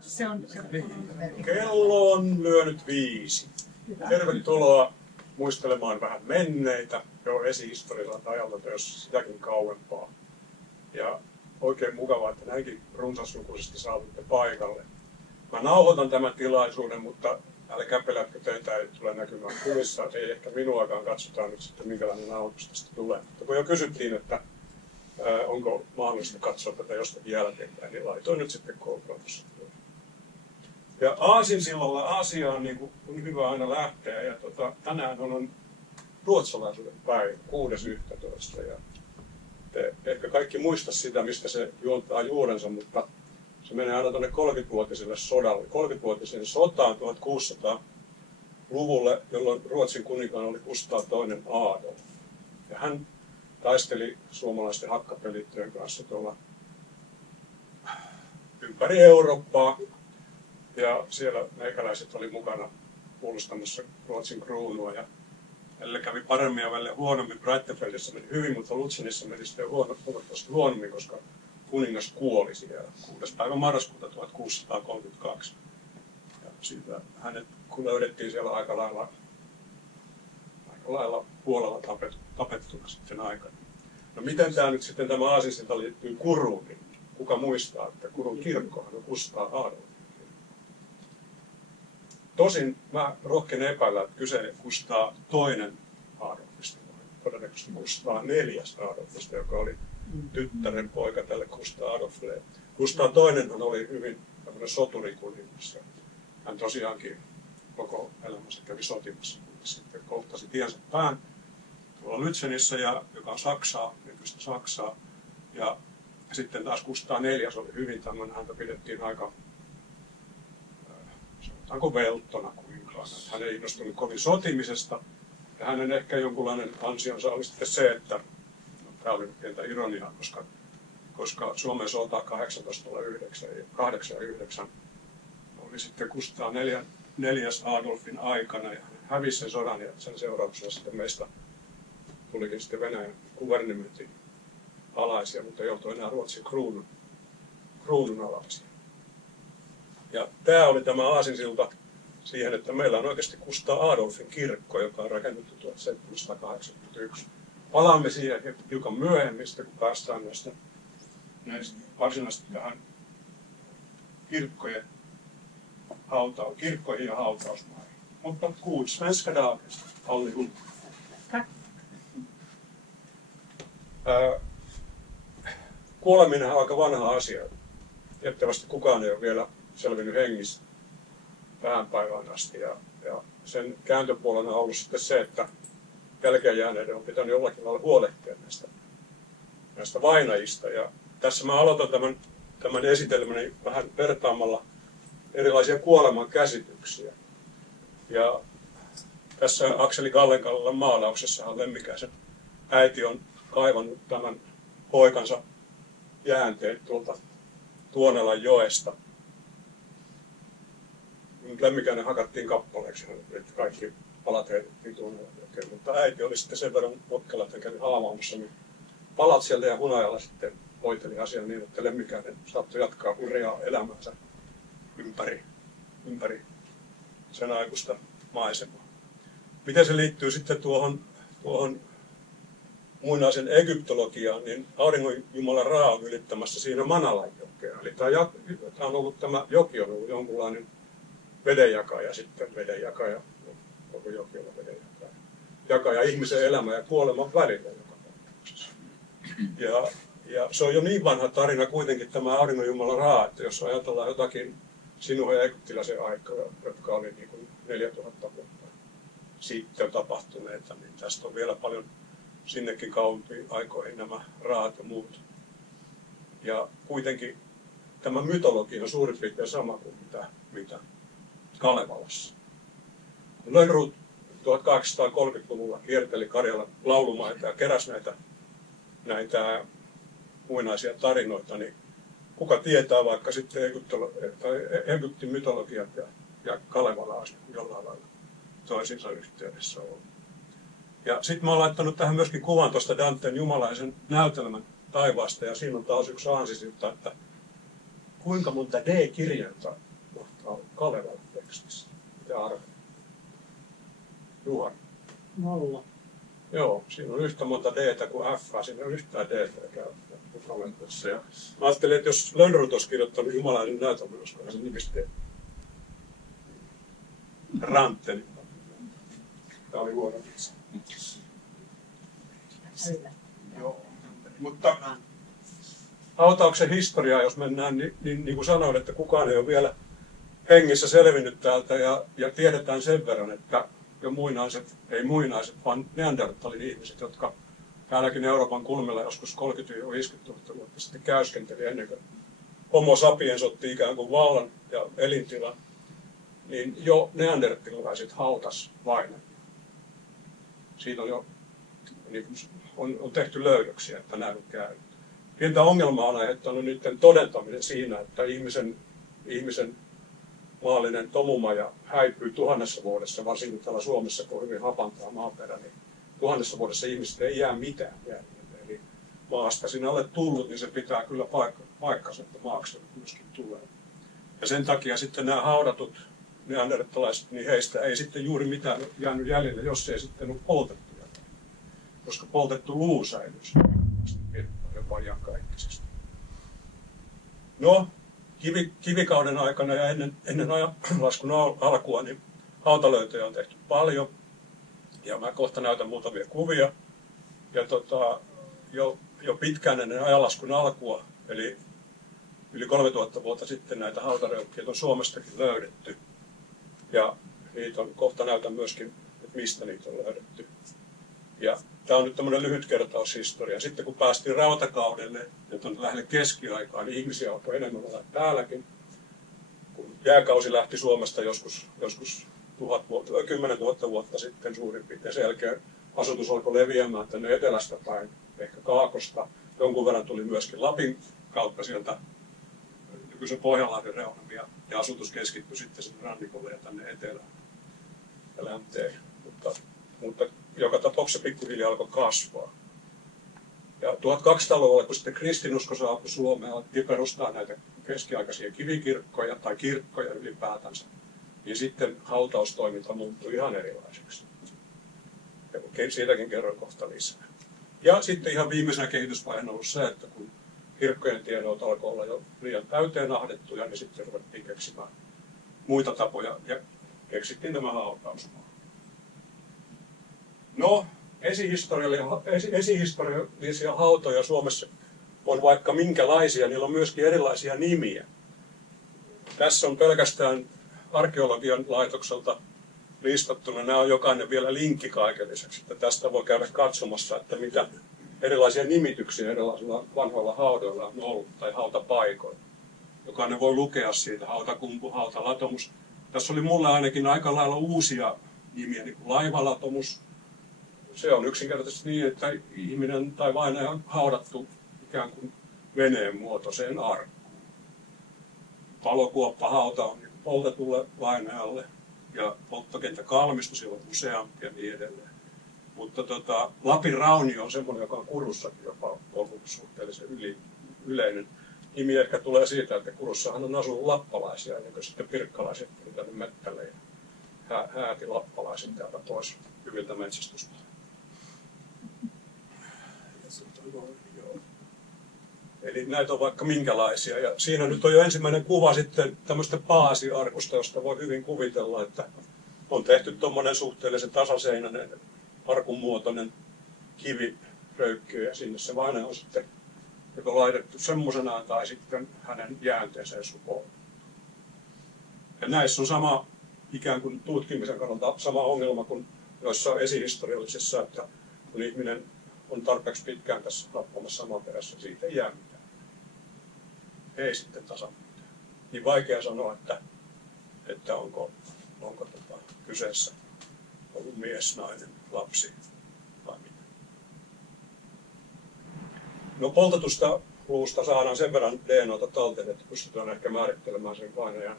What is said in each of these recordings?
Se on Kello on lyönyt 5. Tervetuloa muistelemaan vähän menneitä jo esihistorialta ajalta, jos sitäkin kauempaa. Ja oikein mukavaa, että näinkin runsaslukuisesti saavutte paikalle. Mä nauhoitan tämän tilaisuuden, mutta älkää pelätkö, teitä ei tule näkymään kuvissa. Ei ehkä minuakaan, katsotaan nyt sitten minkälainen nauhoitus tästä tulee. Mutta kun jo kysyttiin, että onko mahdollista katsoa tätä jostakin jälkeenpäin, niin laitoin nyt sitten GoProssa. Ja aasinsillalla Aasiaan niin on hyvä aina lähteä. Ja tänään on ruotsalaisuuden päivä, 6.11. Ja te ehkä kaikki muista sitä, mistä se juontaa juurensa, mutta se menee aina tuonne 30-vuotiselle sodalle. 30-vuotiseen sotaan 1600-luvulle, jolloin Ruotsin kuninkaan oli Kustaa II Adolf. Ja hän taisteli suomalaisten hakkapelittöjen kanssa tuolla ympäri Eurooppaa. Ja siellä meikäläiset oli mukana puolustamassa Ruotsin kruunua. Ja välillä kävi paremmin ja välillä huonommin. Breitenfeldissä meni hyvin, mutta Lutsenissa meni sitten huomattavasti huonommin, koska kuningas kuoli siellä 6. päivä marraskuuta 1632. Ja siitä hänet kun löydettiin siellä aika lailla Puolalla tapettuna sitten aikana. No miten tämä nyt sitten tämä aasinsilta liittyy Kuruun? Niin kuka muistaa, että Kurun kirkkohan on Kustaa Adolf. Tosin mä rohkenen epäillä, että kyse Kustaa II Adolfista, todennäköisesti Kustaa IV Adolfista, joka oli tyttären poika tälle Kustaa Adolfille. Kustaa II oli hyvin tämmöinen soturikuningas. Hän tosiaankin koko elämänsä kävi sotimassa, kunnes sitten kohtasi tiensä pään tuolla Lützenissä, joka on Saksaa, nykyistä Saksaa. Ja sitten taas Kustaa IV oli hyvin tämmöinen, häntä pidettiin aika sanotaanko velttona kuninkaana. Hän ei innostunut kovin sotimisesta. Ja hänen ehkä jonkunlainen ansionsa oli sitten se, että tämä oli pientä ironiaa, koska Suomen sota 1809 oli sitten Kustaa IV Adolfin aikana ja hän hävisi sen sodan ja sen seurauksena sitten meistä tulikin sitten Venäjän kuvernementin alaisia, mutta joutui enää Ruotsin kruunun alaisia. Ja tämä oli tämä aasinsilta siihen, että meillä on oikeasti Kustaa Adolfin kirkko, joka on rakennettu 1781. Palaamme siihen hiukan myöhemmin, kun päästään näistä varsinaisesti tähän kirkkoihin ja hautausmaihin. Mutta god svenska dagen allihop. Kuoleminen on aika vanha asia. Tiettävästi kukaan ei ole vielä selvinnyt hengissä tähän päivään asti. Ja sen kääntöpuolena on ollut sitten se, että jälkeen jääneiden on pitänyt jollakin lailla huolehtia näistä vainajista. Ja tässä mä aloitan tämän esitelmäni vähän vertaamalla erilaisia kuoleman käsityksiä. Ja tässä Akseli Gallenkallan maalauksessahan Lemmikäisen äiti on kaivannut tämän poikansa jäänteet tuolta Tuonelan joesta. Lemmikäinen hakattiin kappaleeksi, että kaikki palat heitettiin Tuonelan jokeen, mutta äiti oli sitten sen verran nokkela, että kävi haavaamassa, niin palat sieltä ja hunajalla sitten hoiteli asian niin, että Lemmikäinen saattoi jatkaa hurjaa elämäänsä ympäri sen aikuista maisemaa. Miten se liittyy sitten tuohon muinaisen egyptologiaan, niin auringonjumala Ra on ylittämässä siinä Manalan jokea. Eli tämä joki on ollut jonkunlainen vedenjakaja, sitten vedenjakaja, koko joki on vedenjakaja. Jakaja ihmisen elämän ja kuoleman välillä joka tapauksessa. Ja se on jo niin vanha tarina kuitenkin tämä auringonjumala Ra, että jos ajatellaan jotakin Sinuhe ja egyptiläisen aikaa, jotka oli niin kuin 4000 vuotta sitten tapahtuneita, niin tästä on vielä paljon sinnekin kauempiin aikoihin nämä Raat ja muut. Ja kuitenkin tämä mytologia on suurin piirtein sama kuin mitä Kalevalassa. Kun Lönnrot 1830-luvulla kierteli Karjalan laulumaita ja keräsi näitä muinaisia tarinoita, niin kuka tietää vaikka sitten Egyptin mytologiat ja Kalevala olisi jollain lailla toisinsa yhteydessä ollut. Ja sitten mä oon laittanut tähän myöskin kuvan tuosta Danten jumalaisen näytelmän taivaasta, ja siinä on taas yksi aansisilta, että kuinka monta D-kirjainta mahtaa Kalevalan tekstissä? Mitä arvaa? Juhani. 0. Joo, siinä on yhtä monta D-tä kuin F, siinä on yhtään D-tä kalenterissa. Ja mä ajattelin, että jos Lönnrot olisi kirjoittanut Jumalainen näytelmä, olisikohan se nimistä Rantteni. Tämä oli huono vitsi. Joo, mutta hautauksen historiaa, jos mennään, niin kuin sanoin, että kukaan ei ole vielä hengissä selvinnyt täältä ja tiedetään sen verran, että jo muinaiset, ei muinaiset, vaan neandertalin ihmiset, jotka täälläkin Euroopan kulmilla joskus 30-50 000 vuotta sitten käyskenteli ennen kuin homo sapiens otti ikään kuin vallan ja elintilan, niin jo neandertalaiset hautas vainajia. Siitä on jo niin on tehty löydöksiä, että näin on käynyt. Pientä ongelmaa on aiheuttanut niiden todentaminen siinä, että ihmisen maallinen tomumaja häipyy 1000 vuodessa, varsinkin täällä Suomessa, kun on hyvin hapantaa maaperä, niin 1000 vuodessa ihmiset ei jää mitään jäljelle. Eli maasta sinne alle tullut, niin se pitää kyllä paikkansa, että maaksi myöskin tulee. Ja sen takia sitten nämä haudatut neandertalaiset, niin heistä ei sitten juuri mitään jäänyt jäljelle, jos ei sitten ole poltettu jotain. Koska poltettu luu säilyisi jopa iankaikkisesti. No, kivikauden aikana ja ennen ajanlaskun alkua, niin hautalöytöjä on tehty paljon. Ja mä kohta näytän muutamia kuvia. Ja jo pitkään ennen ajanlaskun alkua, eli yli 3000 vuotta sitten näitä hautaröykkiä on Suomestakin löydetty. Ja niitä on, kohta näytän myöskin, että mistä niitä on löydetty. Ja tämä on nyt tämmöinen lyhyt kertaushistoria. Sitten kun päästiin rautakaudelle, että on lähelle keskiaikaa, niin ihmisiä alkoi enemmän olla täälläkin. Kun jääkausi lähti Suomesta joskus 10 000 vuotta sitten suurin piirtein, sen jälkeen asutus alkoi leviämään tänne etelästä päin, ehkä Kaakosta. Jonkun verran tuli myöskin Lapin kautta sieltä nykyisen Pohjanlahden reunamia, ja asutus keskittyi sitten sinne rannikolle ja tänne etelään ja länteen. Mutta joka tapauksessa pikkuhiljaa alkoi kasvaa. Ja 1200-luvulla, kun sitten kristinusko saapui Suomeen, alettiin perustaa näitä keskiaikaisia kivikirkkoja tai kirkkoja ylipäätänsä, niin sitten hautaustoiminta muuttui ihan erilaiseksi. Ja siitäkin kerron kohta lisää. Ja sitten ihan viimeisenä kehitysvaiheena on ollut se, että kun kirkkojen tiedot alkoi olla jo liian täyteen ahdettuja, niin sitten ruvettiin keksimään muita tapoja ja keksittiin tämä hautausmaa. No, esihistoriallisia hautoja Suomessa on vaikka minkälaisia, niillä on myöskin erilaisia nimiä. Tässä on pelkästään arkeologian laitokselta listattuna, nämä on jokainen vielä linkki kaiken lisäksi, että tästä voi käydä katsomassa, että mitä erilaisia nimityksiä erilaisilla vanhoilla haudoilla on ollut tai hautapaikoilla. Jokainen voi lukea siitä, hautakumpu, hautalatomus. Tässä oli mulle ainakin aika lailla uusia nimiä, niin kuin laivalatomus. Se on yksinkertaisesti niin, että ihminen tai vainaja on haudattu ikään kuin veneen muotoiseen arkkuun. Palokuoppahauta on poltetulle vainajalle ja polttokenttäkalmisto, siellä on useampia ja niin edelleen. Mutta Lapin raunio on semmoinen, joka on Kurussakin jopa ollut suhteellisen yleinen. Nimi ehkä tulee siitä, että Kurussahan on asunut lappalaisia ennen kuin sitten pirkkalaiset tuli tänne mettälle ja hääti lappalaisen täältä pois hyviltä metsästysmailta. Eli näitä on vaikka minkälaisia. Ja siinä nyt on jo ensimmäinen kuva sitten tämmöistä paasiarkusta, josta voi hyvin kuvitella, että on tehty tuommoinen suhteellisen tasaseinäinen, arkunmuotoinen kiviröykky, ja sinne se vainaja on sitten joko laitettu semmoisenaan tai sitten hänen jäänteeseen supoon. Ja näissä on sama ikään kuin tutkimisen kannalta sama ongelma kuin joissain esihistoriallisissa, että kun ihminen on tarpeeksi pitkään tässä nappamassa maaperässä, siitä ei jää mitään. Ei sitten tasan mitään. Niin vaikea sanoa, että onko kyseessä ollut mies, nainen, lapsi vai mitä. No poltetusta luusta saadaan sen verran DNAta talteen, että pystytään ehkä määrittelemään sen vainajan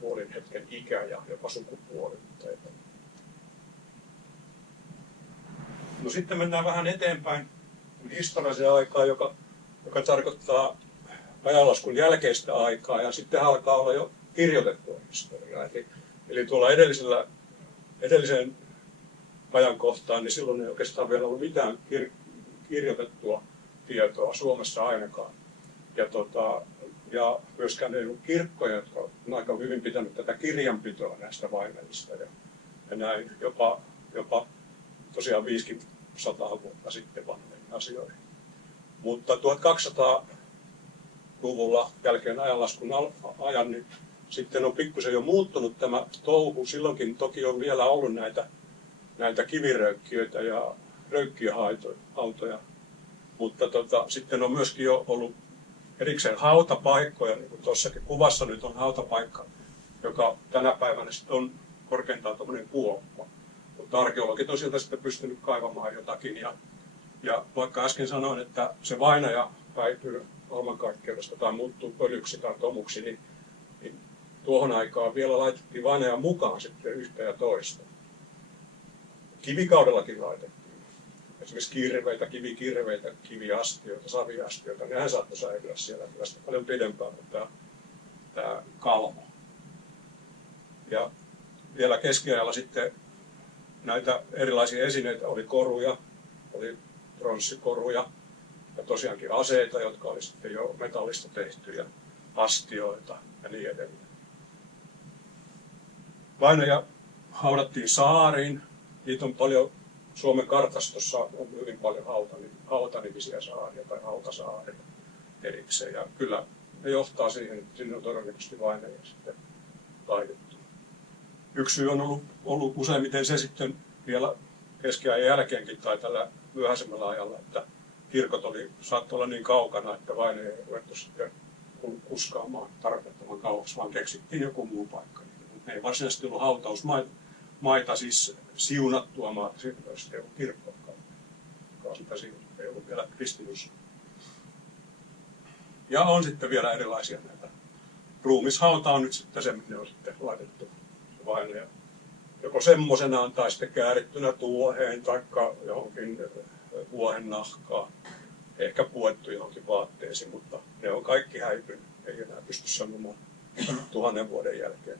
kuolin hetken ikä ja jopa sukupuoli. No sitten mennään vähän eteenpäin historialliseen aikaan, joka tarkoittaa ajanlaskun jälkeistä aikaa ja sitten alkaa olla jo kirjoitettua historiaa. Eli tuolla edelliseen ajankohtaan, niin silloin ei oikeastaan vielä ollut mitään kirjoitettua tietoa Suomessa ainakaan. Ja myöskään ei ollut kirkkoja, jotka on aika hyvin pitänyt tätä kirjanpitoa näistä vainajista ja näin jopa tosiaan 500 vuotta sitten vanhoihin asioihin. Mutta 1200-luvulla jälkeen ajanlaskun ajan, niin sitten on pikkusen jo muuttunut tämä touhu. Silloinkin toki on vielä ollut näitä kiviröykkiöitä ja röykkiöhautoja, mutta sitten on myöskin jo ollut erikseen hautapaikkoja, niin kuin tuossakin kuvassa nyt on hautapaikka, joka tänä päivänä sitten on korkeintaan tuommoinen kuoppa. Mutta arkeologit on sieltä sitten pystynyt kaivamaan jotakin. Ja vaikka äsken sanoin, että se vainaja päihtyy maailmankaikkeudesta tai muuttuu pölyksi tai tomuksi, niin tuohon aikaan vielä laitettiin vainajan mukaan sitten yhtä ja toista. Kivikaudellakin laitettiin. Esimerkiksi kivikirveitä, kiviastioita, saviastioita, nehän saattoi säilyä siellä tästä paljon pidempään kuin tämä kalvo. Ja vielä keskiajalla sitten näitä erilaisia esineitä oli koruja, oli pronssikoruja ja tosiaankin aseita, jotka oli sitten jo metallista tehtyjä, astioita ja niin edelleen. Vainaja haudattiin saariin, niitä on paljon. Suomen kartastossa on hyvin paljon hautanimisiä saaria tai hautasaaria erikseen. Ja kyllä ne johtaa siihen, että sinne on todennäköisesti vainaja sitten laitettu. Yksi syy on ollut useimmiten se sitten vielä keskiajan jälkeenkin tai tällä myöhäisemmällä ajalla, että kirkot saattoi olla niin kaukana, että vainaja ei ruvettu sitten kuskaamaan tarpeettoman kauaksi, vaan keksittiin joku muu paikka. Ne ei varsinaisesti ollut hautausmaita, siis siunattua maata, siitä ei ollut kirkkoakaan, sitä ei ollut vielä kristinus. Ja on sitten vielä erilaisia näitä. Ruumishauta on nyt sitten se, minne on sitten laitettu vainaja. Joko semmoisenaan tai sitten käärittynä tuoheen tai johonkin vuohen nahkaan. Ehkä puettu johonkin vaatteisiin, mutta ne on kaikki häipynyt. Ei enää pysty sanomaan 1000 vuoden jälkeen,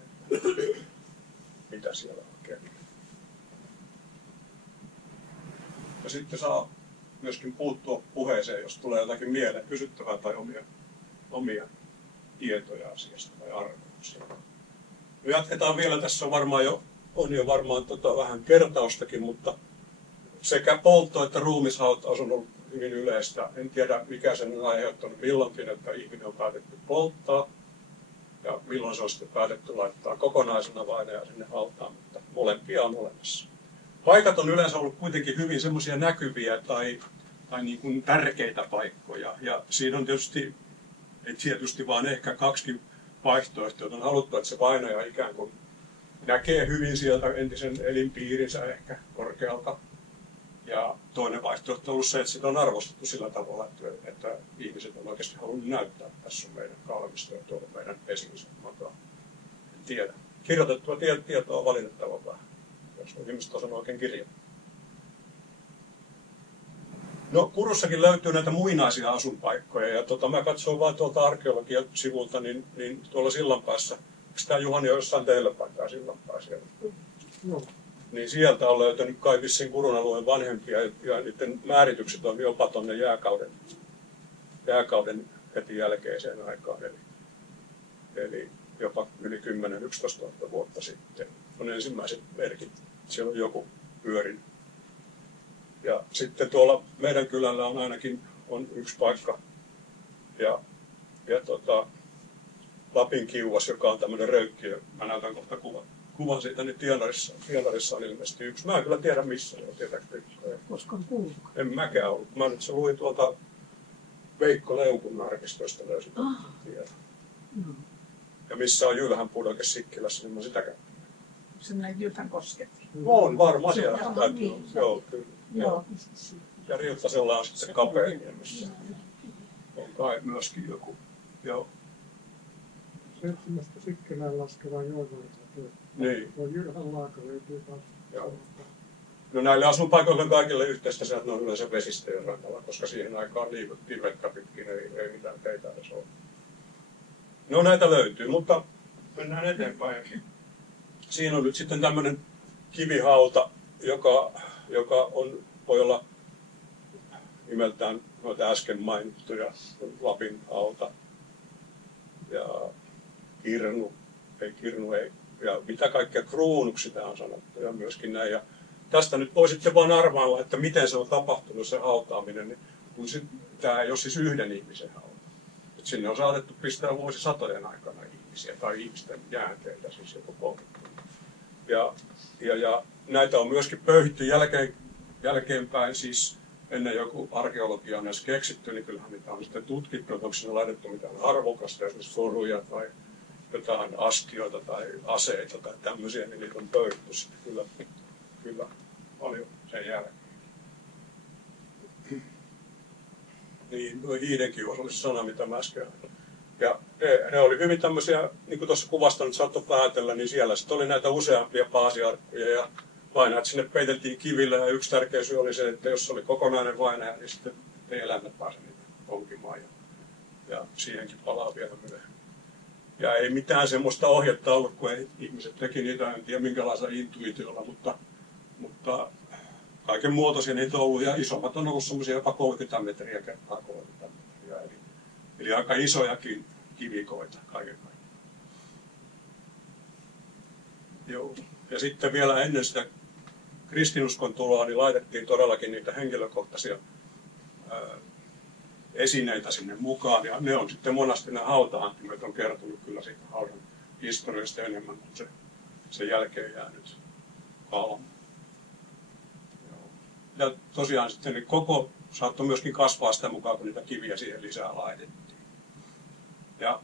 mitä siellä oikein. Ja sitten saa myöskin puuttua puheeseen, jos tulee jotakin mieleen kysyttävää tai omia tietoja asiasta tai arvauksia. Me jatketaan vielä, tässä on varmaan vähän kertaustakin, mutta sekä poltto että ruumishautaus on ollut hyvin yleistä. En tiedä, mikä sen on aiheuttanut milloinkin, että ihminen on päätetty polttaa ja milloin se on sitten päätetty laittaa kokonaisena vainaja sinne hautaan, mutta molempia on olemassa. Paikat on yleensä ollut kuitenkin hyvin semmoisia näkyviä tai niin kuin tärkeitä paikkoja. Ja siinä on tietysti vaan ehkä 2 vaihtoehtoa. On haluttu, että se vainaja ikään kuin näkee hyvin sieltä entisen elinpiirinsä ehkä korkealta. Ja toinen vaihtoehto on ollut se, että sitä on arvostettu sillä tavalla, että ihmiset on oikeasti halunnut näyttää, että tässä on meidän kalmisto ja tuolla meidän esinsä makaa. En tiedä. Kirjoitettua tietoa on valitettavan vähän, jos ihmiset osannut oikein kirjoittaa. No, Kurussakin löytyy näitä muinaisia asunpaikkoja, ja mä katsoin vain tuolta arkeologian sivulta, niin tuolla sillanpäässä, onko tämä Juhani jossain teillä päin tämä sillanpää siellä? No. Niin sieltä on löytänyt kai vissiin Kurun alueen vanhempia, ja niiden määritykset on jopa tuonne jääkauden heti jälkeiseen aikaan, eli jopa yli 10-11 000 vuotta sitten on ensimmäiset merkit. Siellä on joku pyörin. Ja sitten tuolla meidän kylällä on ainakin yksi paikka, ja Lapin Kiuas, joka on tämmöinen röykkiö. Mä näytän kohta kuvan siitä, niin Tienarissa on ilmeisesti yksi. Mä en kyllä tiedä missä on, tietääkö? Koskaan kuullut. En mäkään ollut. Mä nyt luin tuolta Veikko Leukun arkistoista löysin tiedon. No. Ja missä on Jylhän pudoke Sikkilässä, niin mä sitäkään. Se näin Jylhän kosket. On varmaan siellä. Joo, kyllä. Joo. Ja Riuttasella on sitten Kapeeniemessä. On kai myöskin joku. Joo. 7. Sikkilään laskevaan joivarta. Niin. Tuo Jylhän laaka löytyy taas. Joo. No näille asuinpaikoille on kaikille yhteistä se, että ne on yleensä vesistöjen rannalla, koska siihen aikaan liivettä pitkin ei mitään teitä edes ole. No näitä löytyy, mutta mennään eteenpäin. Siinä on nyt sitten tämmöinen kivihauta, joka voi olla nimeltään noita äsken mainittuja, Lapin hauta ja kirnu, ja mitä kaikkea kruunuksi sitä on sanottu ja myöskin näin. Ja tästä nyt voi sitten vaan arvailla, että miten se on tapahtunut se hautaaminen, niin kun tämä ei ole siis yhden ihmisen hauta. Et sinne on saatettu pistää vuosisatojen aikana ihmisiä tai ihmisten jäänteitä, siis joku poltettu. Ja näitä on myöskin pöyhitty jälkeenpäin, siis ennen joku arkeologia on edes keksitty, niin kyllähän niitä on sitten tutkittu, että onko sinne laitettu mitään arvokasta, esimerkiksi koruja tai jotain astioita tai aseita tai tämmöisiä, niin niitä on pöyhitty sitten kyllä paljon sen jälkeen. Niin, hiidenkiuas oli se sana, mitä mä äsken. Ja ne oli hyvin tämmöisiä, niin kuin tuossa kuvasta nyt saattoi päätellä, niin siellä sitten oli näitä useampia paasiarkkuja ja vainajat sinne peiteltiin kivillä ja yksi tärkeä syy oli se, että jos oli kokonainen vainaja, niin sitten ei eläimet pääse niitä onkimaan ja siihenkin palaa vielä myöhemmin. Ja ei mitään semmoista ohjetta ollut, kun ei ihmiset teki niitä, en tiedä minkälaisella intuitiolla, mutta kaiken muotoisia niitä on ollut ja isommat on ollut semmoisia jopa 30 metriä kertaa 30 metriä. Eli aika isojakin kivikoita kaiken kaikkiaan. Joo. Ja sitten vielä ennen sitä kristinuskon tuloa niin laitettiin todellakin niitä henkilökohtaisia esineitä sinne mukaan. Ja ne on sitten monasti nämä hauta-antimet on kertonut kyllä siitä haudan historiasta enemmän kuin se jälkeen jäänyt kalma. Ja tosiaan sitten niin koko saattoi myöskin kasvaa sitä mukaan, kun niitä kiviä siihen lisää laitettiin. Ja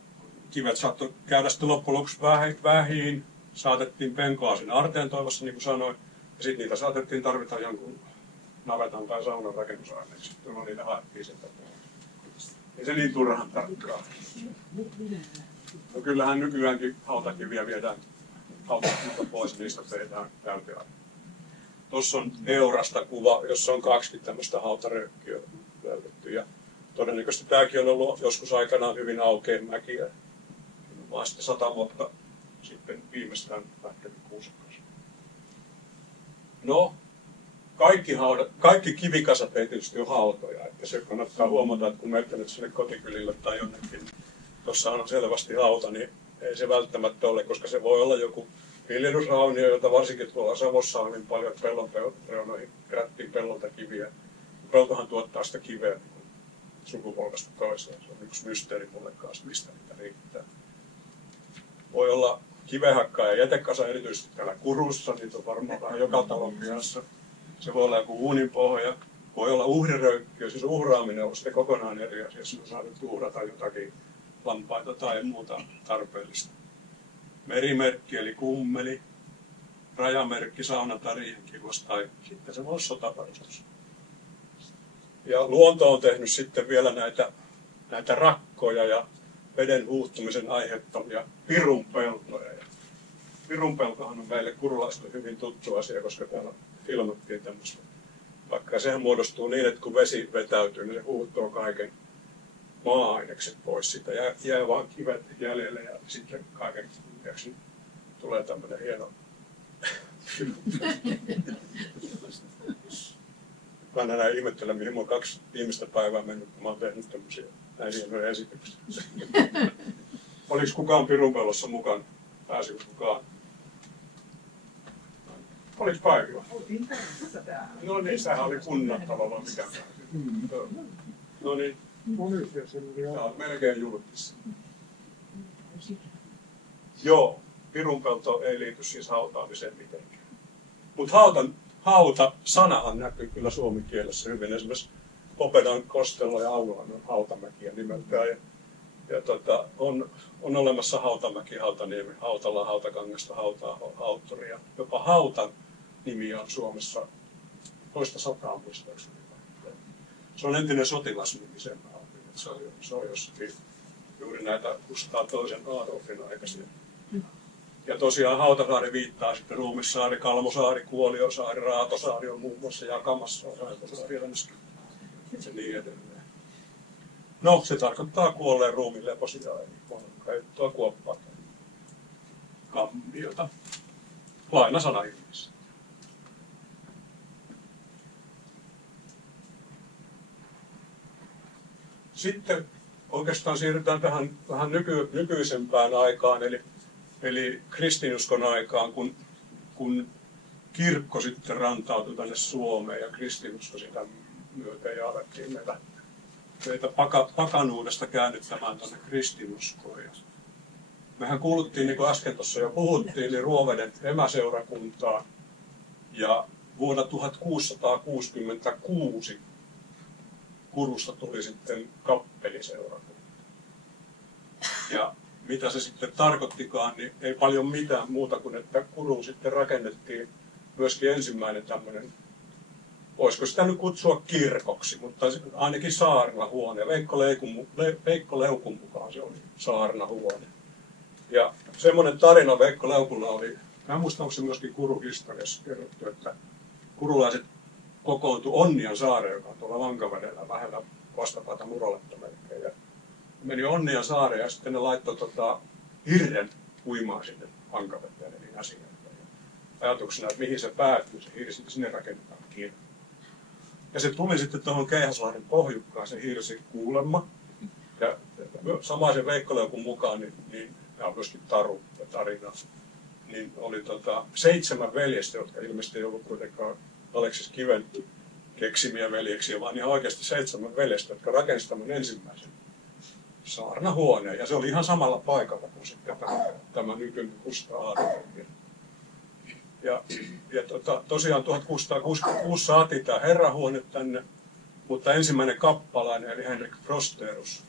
kivet saattoi käydä sitten loppujen lopuksi vähiin. Saatettiin penkoa sinne arteen toivossa, niin kuin sanoin. Ja sitten niitä saatettiin tarvita jonkun navetan tai saunan rakennusaineeksi. Sitten niitä haettiin sieltä. Ei se niin turhan tarkkaa. No kyllähän nykyäänkin hautakiviä viedään hautakivilta pois ja niistä tehdään täyteaine. Tuossa on Eurasta kuva, jossa on 20 tämmöistä hautaröykkiä löydetty. Ja todennäköisesti tämäkin on ollut joskus aikanaan hyvin aukea mäkiä. Vaan sitten 100 vuotta sitten viimeistään lähtenyt kuusikkaassa. No, kaikki kivikasat ei tietysti ole hautoja. Että se kannattaa huomata, että kun menette nyt sinne kotikylille tai jonnekin, tuossa on selvästi hauta, niin ei se välttämättä ole, koska se voi olla joku viljelysraunio, jota varsinkin tuolla Savossa on niin paljon, että pellon reunoihin kerättiin pellolta kiviä. Peltohan tuottaa sitä kiveä niin sukupolvesta toiseen. Se on yksi mysteeri mulle kanssa, mistä niitä riittää. Voi olla kivenhakkaa ja jätekasa, erityisesti täällä Kurussa, niitä on varmaan vähän joka talon pihassa. Se voi olla joku uuninpohja, voi olla uhriröykkiö, siis uhraaminen on sitten kokonaan eri asia, jos on saanut uhrata jotakin lampaita tai muuta tarpeellista. Merimerkki eli kummeli, rajamerkki saunatariihenkivos tai sitten se voi olla sotavarustus. Ja luonto on tehnyt sitten vielä näitä rakkoja ja veden huuhtumisen aiheuttamia pirunpeltoja. Pirunpeltohan on meille kurulaisille hyvin tuttu asia, koska täällä filmattiin tämmöistä. Vaikka sehän muodostuu niin, että kun vesi vetäytyy, niin se huuhtoo kaiken maa-ainekset pois siitä. Jää vaan kivet jäljelle ja sitten kaiken lisäksi tulee tämmöinen hieno mä en enää ihmettele, mihin mä oon 2 viimeistä päivää mennyt, kun mä oon tehnyt tämmöisiä näin hienoja esityksiä. Oliko kukaan pirunpellossa mukana? Pääsikö kukaan? Oliko paikalla? Oltiin tässä täällä. No niin, sehän oli kunnattava vaan mikä pääsi. No niin. Poliisia sen oli Sä oot melkein julkissa. Joo, pirunpelto ei liity siis hautaamiseen mitenkään. Mutta hauta-sanahan näkyy kyllä suomen kielessä hyvin. Esimerkiksi Popedan Kostello ja Aunohan on hautamäkiä nimeltään. On olemassa Hautamäki, Hautaniemi, Hautala, Hautakangasta, Hautaa, Hauttoria. Jopa Hautan nimi on Suomessa toista sataa muistaakseni. Se on entinen sotilasnimi, sen mä ajattelin, että se on jossakin juuri näitä Kustaa toisen Adolfin aikaisia. Ja tosiaan Hautasaari viittaa sitten Ruumissaari, Kalmosaari, Kuoliosaari, Raatosaari on muun muassa jakamassa vielä ja niin edelleen. No, se tarkoittaa kuolleen ruumiin leposiainen. kaivettua kuoppaa tai kammiota. Lainasana ilmeisesti. Sitten oikeastaan siirrytään tähän vähän nykyisempään aikaan, eli kristinuskon aikaan, kun kirkko sitten rantautui tänne Suomeen ja kristinusko sitä myöten ja alettiin meitä pakanuudesta käännyttämään tänne kristinuskoon. Mehän kuuluttiin, niin kuin äsken tuossa jo puhuttiin, niin Ruoveden emäseurakuntaa ja vuonna 1666 Kurusta tuli sitten kappeliseurakunta. Ja mitä se sitten tarkoittikaan, niin ei paljon mitään muuta kuin, että Kuruun sitten rakennettiin myöskin ensimmäinen tämmöinen, voisiko sitä nyt kutsua kirkoksi, mutta ainakin saarnahuone. Veikko Leukun mukaan se oli saarnahuone. Ja semmoinen tarina Veikko Leukulla oli, mä muistan, onko se myöskin Kuru-historiassa kerrottu, että kurulaiset kokoontui Onnian saareen, joka on tuolla Lankavedellä lähellä vastapäätä Muroletta melkein. Ja meni Onnian saareen ja sitten ne laittoi hirren uimaan sinne Lankaveteen eli Näsijärveen. Ajatuksena, että mihin se päätyy, se hirsi, sinne rakennetaan kirkko. Ja se tuli sitten tuohon Keihäslahden pohjukkaan, se hirsi kuulemma. Ja samaisen Veikko Leukun mukaan, niin ja myöskin taru ja tarina, niin oli 7 veljestä, jotka ilmeisesti ei ollut kuitenkaan Aleksis Kiven keksimiä veljeksiä, vaan ihan oikeasti 7 veljestä, jotka rakensivat tämän ensimmäisen saarnahuoneen. Ja se oli ihan samalla paikalla kuin sitten tämä nykyinen Kustaa Adolfin. Ja tosiaan 1666 saatiin tämä herrahuone tänne, mutta ensimmäinen kappalainen eli Henrik Frosterus.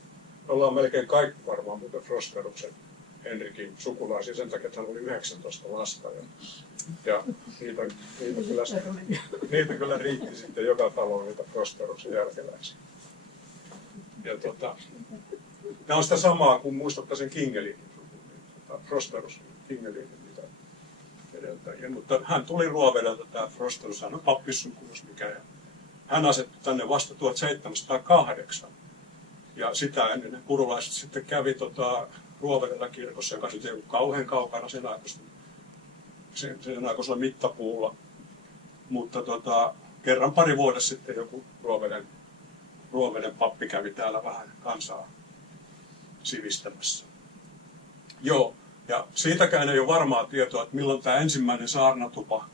Ollaan melkein kaikki varmaan muuten Frosteruksen Henrikin sukulaisia sen takia, että hän oli 19 lasta. Ja niitä kyllä riitti sitten joka taloon niitä Frosteruksen jälkeläisiä. Ja tämä on sitä samaa kuin muistuttaisin Kingelinin sukuun. Frosterus Kingelinin mitä edeltäjiä. Mutta hän tuli Ruovedelta, tämä Frosterus, hän on pappissukuus mikä. Ja hän asettui tänne vasta 1708. Ja sitä ennen kurulaiset sitten kävi Ruovedellä kirkossa, joka sitten ei ollut kauhean kaukana sen aikaisella mittapuulla. Mutta kerran pari vuodessa sitten joku Ruoveden pappi kävi täällä vähän kansaa sivistämässä. Joo, ja siitäkään ei ole varmaa tietoa, että milloin tämä ensimmäinen saarnatupa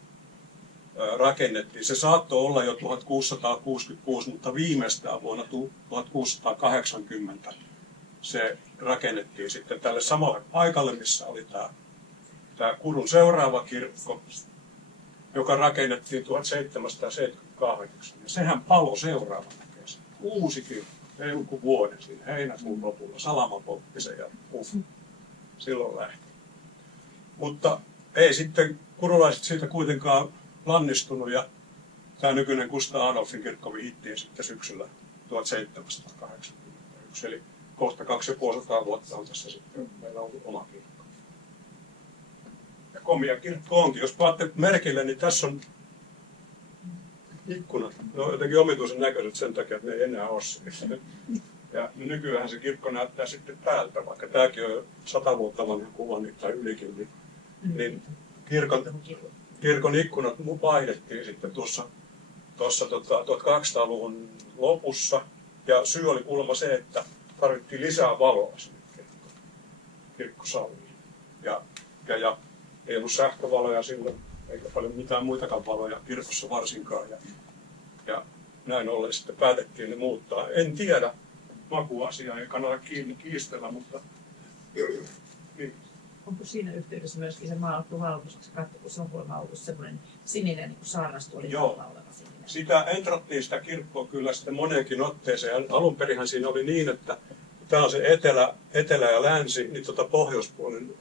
rakennettiin. Se saattoi olla jo 1666, mutta viimeistään vuonna 1680 se rakennettiin sitten tälle samalle paikalle, missä oli tämä Kurun seuraava kirkko, joka rakennettiin 1778. Ja sehän paloi seuraavana kesänä. Uusi kirkko, ei ollut kuin vuoden siinä heinäkuun lopulla. Salama poltti sen ja silloin lähti. Mutta ei sitten kurulaiset siitä kuitenkaan lannistunut ja tämä nykyinen Kustaa Adolfin kirkko vihittiin sitten syksyllä 1781. Eli kohta 250 vuotta on tässä sitten meillä ollut oma kirkko. Ja komia kirkko onkin. Jos paatte merkille, niin tässä on ikkunat. Ne on jotenkin omituisen näköiset sen takia, että ne ei enää ole siinä. Ja nykyään se kirkko näyttää sitten täältä, vaikka tämäkin on jo 100 vuotta vanha kuva tai ylikin, niin kirkon ikkunat vaihdettiin sitten tuossa 1800-luvun lopussa. Ja syy oli kuulemma se, että tarvittiin lisää valoa sinne kirkkosaliin. Ja ei ollut sähkövaloja silloin, eikä paljon mitään muitakaan valoja kirkossa varsinkaan. Ja näin ollen sitten päätettiin ne muuttaa. En tiedä, makuasiaa ei kannata kiistellä, mutta niin. Onko siinä yhteydessä myöskin se maalattu valkoiseksi, koska katso, kun se on kuulemma ollut semmoinen sininen, niin kuin saarnastuoli alla oleva sininen. Sitä entrattiin sitä kirkkoa kyllä sitten moneenkin otteeseen. Alun perinhän siinä oli niin, että tämä on se etelä ja länsi, niin pohjoispuolen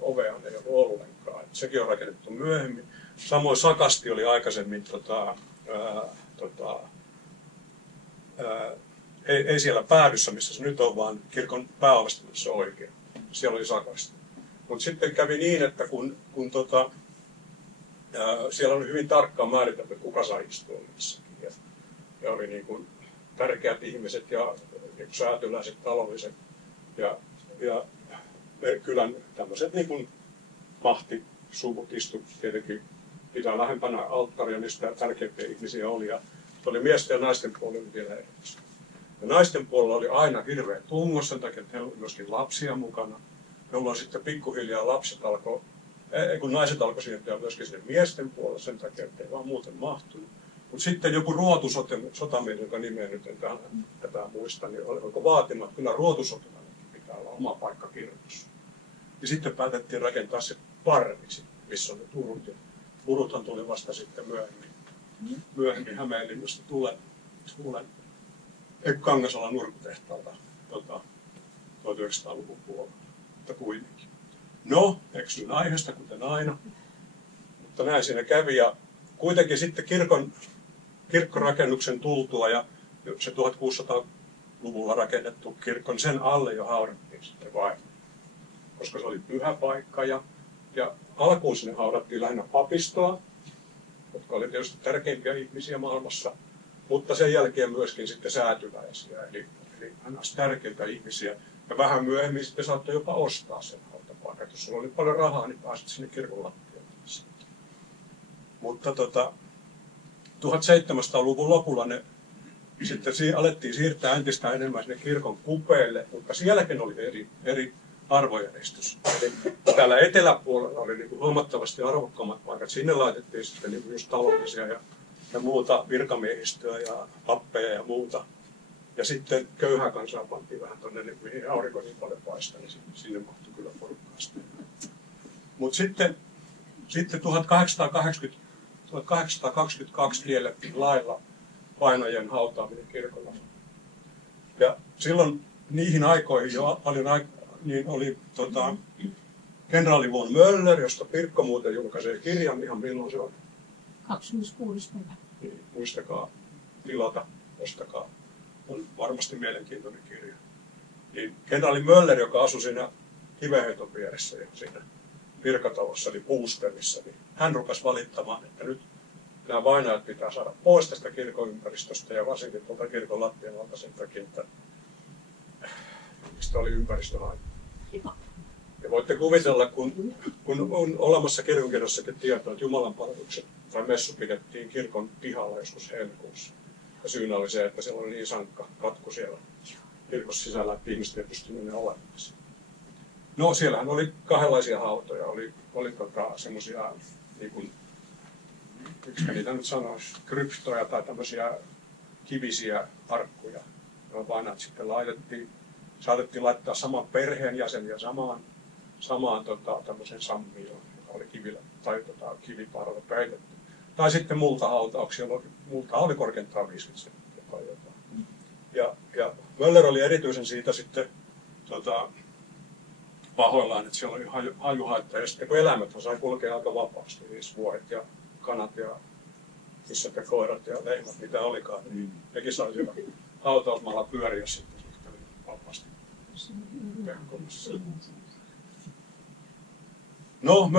ovea ei ole ollenkaan. Sekin on rakennettu myöhemmin. Samoin sakasti oli aikaisemmin ei siellä päädyssä, missä se nyt on, vaan kirkon pääovesta missä oikein. Siellä oli sakasti. Mutta sitten kävi niin, että kun siellä on hyvin tarkkaan määritelty, että kuka saa istua missäkin. Ja oli niin kuin tärkeät ihmiset ja niin säätyläiset talolliset Ja kylän tämmöiset niin kuin mahtisuvut istu tietenkin pitää lähempänä alttaria, niin sitä tärkeimpiä ihmisiä oli. Ja se oli miesten ja naisten puolella vielä erityisesti. Ja naisten puolella oli aina hirveä tungos sen takia, että heillä oli myöskin lapsia mukana, jolloin sitten pikkuhiljaa kun naiset alkoi siirtyä myöskin sinne miesten puolelle sen takia, että ei vaan muuten mahtunut. Mutta sitten joku ruotusotamies, jonka nimeä nyt en tätä muista, niin oliko vaatima, että kyllä ruotusotilaankin pitää olla oma paikka kirkossa. Ja sitten päätettiin rakentaa se parvi, missä on ne turut. Ja turuthan tuli vasta sitten myöhemmin Hämeenlinnasta tulen Kangasalan nurkutehtaalta 1900-luvun puolella, mutta kuitenkin. No, eksyin aiheesta kuten aina, mutta näin siinä kävi ja kuitenkin sitten kirkkorakennuksen tultua ja se 1600-luvulla rakennettu kirkon sen alle jo haudattiin sitten vain, koska se oli pyhä paikka ja alkuun sinne haudattiin lähinnä papistoa, jotka oli tietysti tärkeimpiä ihmisiä maailmassa, mutta sen jälkeen myöskin sitten säätyväisiä, eli aina tärkeitä ihmisiä. Ja vähän myöhemmin sitten saattoi jopa ostaa sen hautapaikan. Jos sulla oli paljon rahaa, niin pääsit sinne kirkon lattialle. Mutta 1700-luvun lopulla ne sitten alettiin siirtää entistä enemmän sinne kirkon kupeille, mutta sielläkin oli eri arvojärjestys. Eli täällä eteläpuolella oli niin kuin huomattavasti arvokkaammat paikat. Sinne laitettiin sitten niin kuin just talollisia ja muuta virkamiehistöä ja pappeja ja muuta. Ja sitten köyhää kansaa pantiin vähän tuonne, niin mihin aurinko niin paljon paistaa, niin sinne mahtui kyllä porukkaa sitten. Mutta sitten 1822 kiellettiin lailla vainajien hautaaminen kirkolla. Ja silloin niihin aikoihin jo oli kenraali von Möller, josta Pirkko muuten julkaisee kirjan, ihan milloin se on. 26. päivä. Niin, muistakaa tilata, ostakaa. On varmasti mielenkiintoinen kirja. Niin kenraali Möller, joka asui siinä kivenheiton vieressä ja siinä virkatalossa, eli Puusterissa, niin hän rupesi valittamaan, että nyt nämä vainajat pitää saada pois tästä kirkon ympäristöstä ja varsinkin tuolta kirkon lattian alta sen takia, että mistä oli ympäristöhaittaa. Ja voitte kuvitella, kun on olemassa kirkonkirjassakin tietoa, että jumalanpalvelukset tai messu pidettiin kirkon pihalla joskus helmikuussa. Ja syynä oli se, että siellä oli niin sankka katku siellä kirkossa sisällä, että ihmiset ei pystynyt ne olemaan. No siellähän oli kahdenlaisia hautoja. Oli semmoisia, niin kuin, miksi niitä nyt sanoisi, kryptoja tai tämmöisiä kivisiä arkkuja, joilla vainajat sitten saatettiin laittaa saman perheenjäseniä samaan tämmöiseen sammioon, joka oli kivillä tai kiviparalla peitetty. Tai sitten multahautauksia, multa oli korkeintaan 50 senttiä tai jotain. Ja Möller oli erityisen siitä sitten pahoillaan, että siellä oli hajuhaitta. Ja sitten kun eläimethän sai kulkea aika vapaasti, siis vuohet ja kanat ja kissat ja koirat ja lehmät, mitä olikaan, niin nekin sai siellä hautausmaalla pyöriä sitten vapaasti. No,